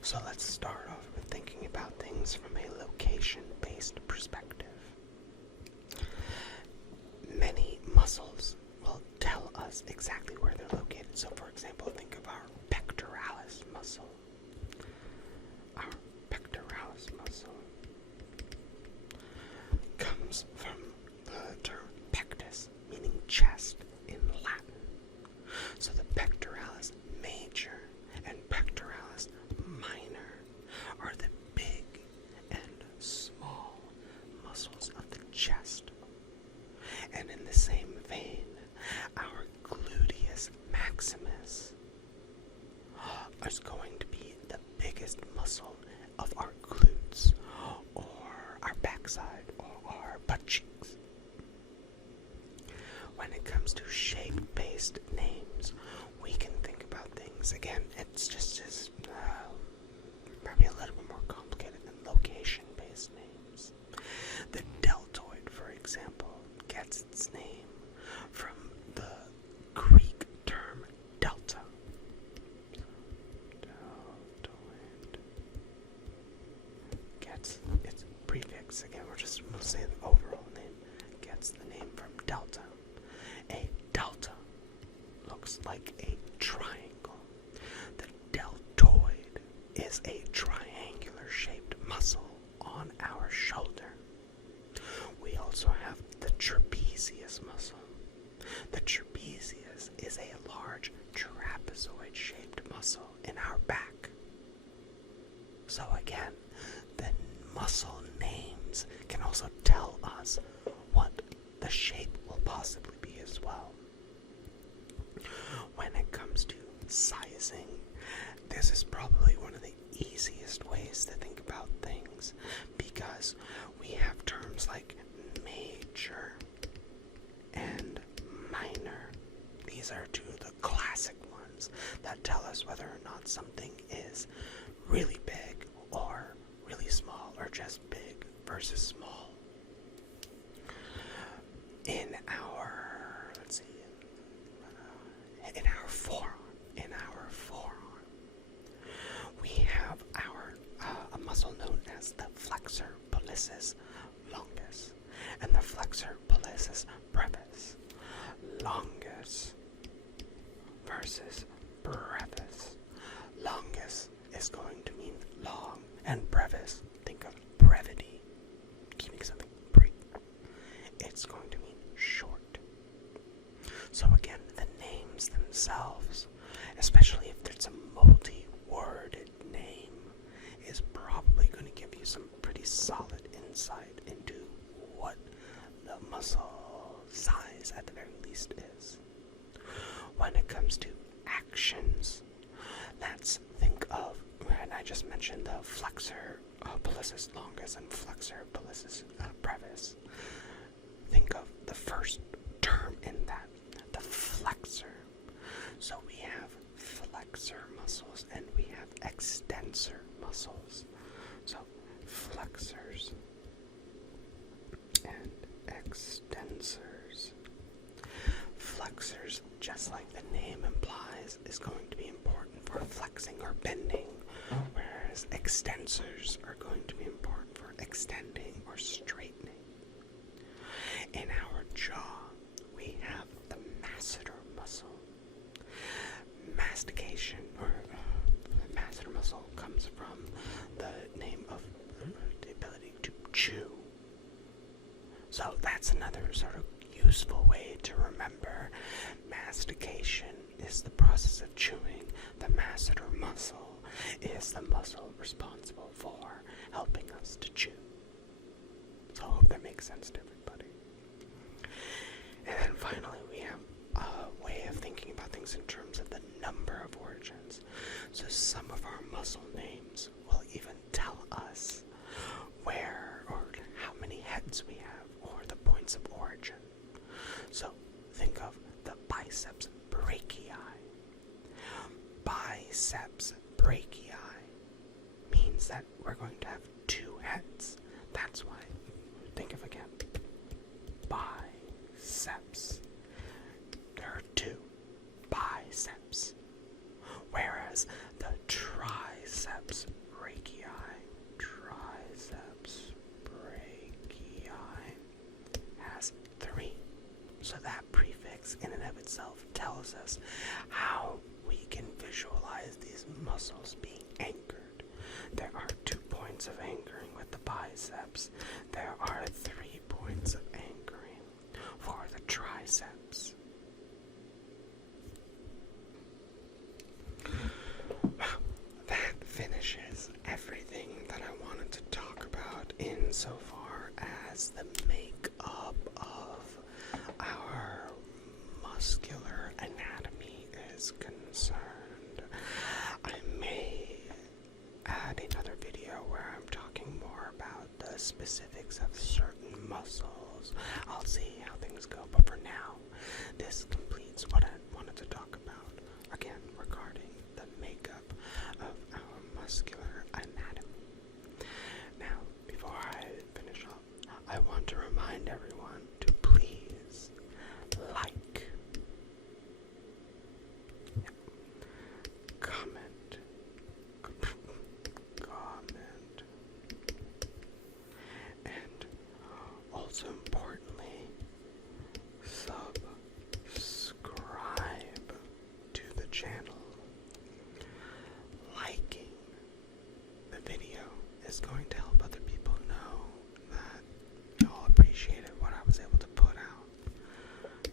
So let's start off with thinking about things from a location-based perspective. Many muscles will tell us exactly where they're located. So for example, think of our pectoralis muscle. Our pectoralis muscle comes from the term pectus, meaning chest in Latin. So the pectoralis major and pectoralis minor are the big and small muscles of the chest. And in the same vein, our gluteus maximus is going to be the biggest muscle of our glutes, or our backside, or our butt cheeks. When it comes to shape-based names, we can think about things, again, it's just as probably a little bit more complicated than location-based names. The deltoid, for example, gets its name from the Greek term delta. Deltoid gets its prefix. Again, we'll say the overall name gets the name from delta. A delta looks like a triangle. The deltoid is a triangular shaped muscle on our shoulder. We also have the trapezius muscle. The trapezius is a large trapezoid-shaped muscle in our back. So again, the muscle names can also tell us what the shape will possibly be as well. When it comes to sizing, this is probably one of the easiest ways to think about things, because we have terms like major and minor. These are two of the classic ones. pollicis longus and the flexor pollicis brevis. Longus versus brevis. Longus is going to mean long, and brevis, think of brevity, keeping something brief. It's going to mean short. So again, the names themselves, especially if there's a multi-worded name, is probably going to give you some pretty solid insight into what the muscle size at the very least is. When it comes to actions, let's think of, and I just mentioned the flexor pollicis longus and flexor pollicis brevis. Think of the first term in that, the flexor. So we have flexor muscles and we have extensor muscles. So flexors and extensors. Flexors, just like the name implies, is going to be important for flexing or bending, whereas extensors are going to be important for extending or straightening. In our jaw, we have the masseter muscle. Mastication, or masseter muscle, comes from the name of the ability to chew. So that's another sort of useful way to remember. Mastication is the process of chewing. The masseter muscle is the muscle responsible for helping us to chew. So I hope that makes sense to everybody. And then finally, we have a way of thinking about things in terms of the number of origins. So some of our muscle names will even tell us where or how many heads we have, or the points of origin. So think of the biceps brachii. Biceps brachii means that we're going to have two heads. That's why, think of again, biceps. There are two biceps. Whereas the triceps brachii, has three. So that prefix in and of itself tells us how we can visualize these muscles being anchored. There are 2 points of anchoring with the biceps. There are 3 points of anchoring for the triceps. That finishes everything that I wanted to talk about insofar as the makeup of our muscular anatomy is concerned. I may add another video where I'm talking more about the specifics of certain muscles. I'll see how things go, but for now, this completes what I wanted to talk about, again, regarding the makeup of our muscular anatomy. Now, before I finish up, I want to remind everyone to please like, comment, and also importantly, subscribe to the channel. Liking the video is going to help other people know that y'all appreciated what I was able to put out.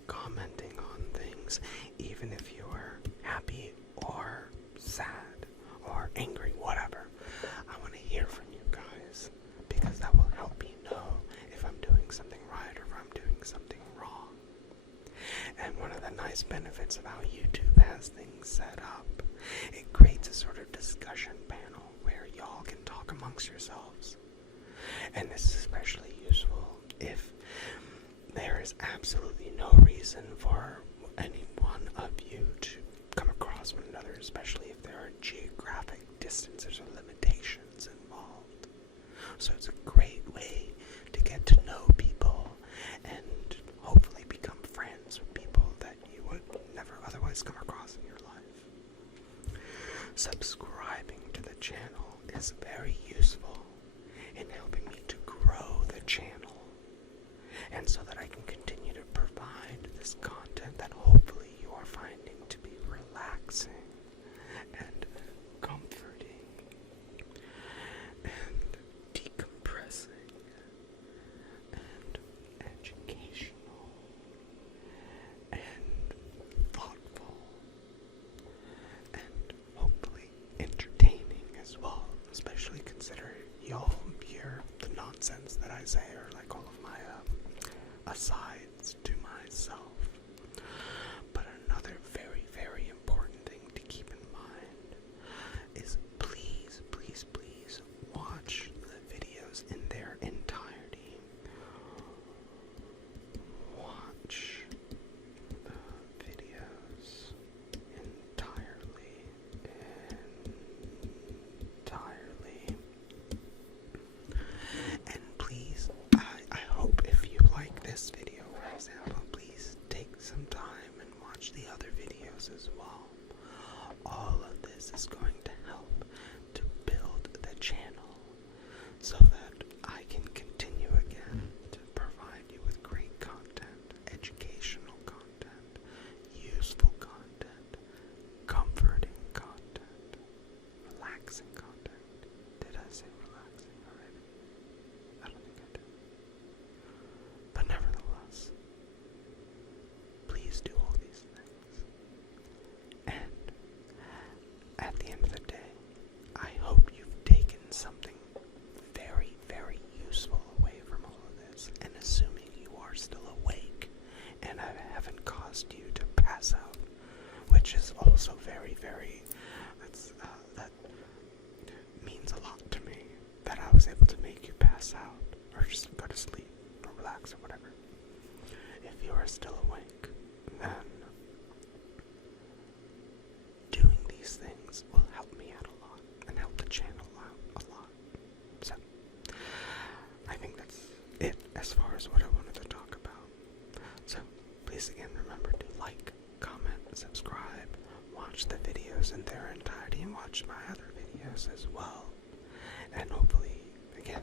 Commenting on things, even if you are happy or sad or angry, whatever. I want to hear from you guys, because that will help me know if I'm doing something right or if I'm doing something wrong. And one of the nice benefits of how YouTube has things set up, it creates a sort of discussion panel where y'all can talk amongst yourselves. And this is especially useful if there is absolutely no reason for any one of you to come across one another, especially if there are geographic distances or limitations involved. So it's a great way to get to know people and hopefully become friends with people that you would never otherwise come across in your life. Subscribing to the channel is very useful in helping me to grow channel, and so that I can continue to provide this content that hopefully you are finding to be relaxing and comforting and decompressing and educational and thoughtful and hopefully entertaining as well, especially considering y'all hear the nonsense that I say, or like all of my asides to myself. But another very, very important thing to keep in mind is please, please, please watch the videos in their entirety. Watch the videos entirely. And please, I hope if you like this video, for example, please take some time and watch the other videos as well. All of this is going to help to build the channel so that I can continue again to provide you with great content, educational content, useful content, comforting content, relaxing content. Did I say relaxing already? I don't think I did. But nevertheless, please do all these things. And at the end of the day, I hope you've taken something very, very useful away from all of this. And assuming you are still awake and I haven't caused you to pass out, which is also very, very, that means a lot to me, that I was able to make you pass out or just go to sleep or relax or whatever. If you are still awake, then doing these things will help me out a lot and help the channel out a lot. So, I think that's it as far as what I wanted to talk about. So, please again remember to like, comment, subscribe, watch the videos in their entirety, and watch my other videos as well. And hopefully, again,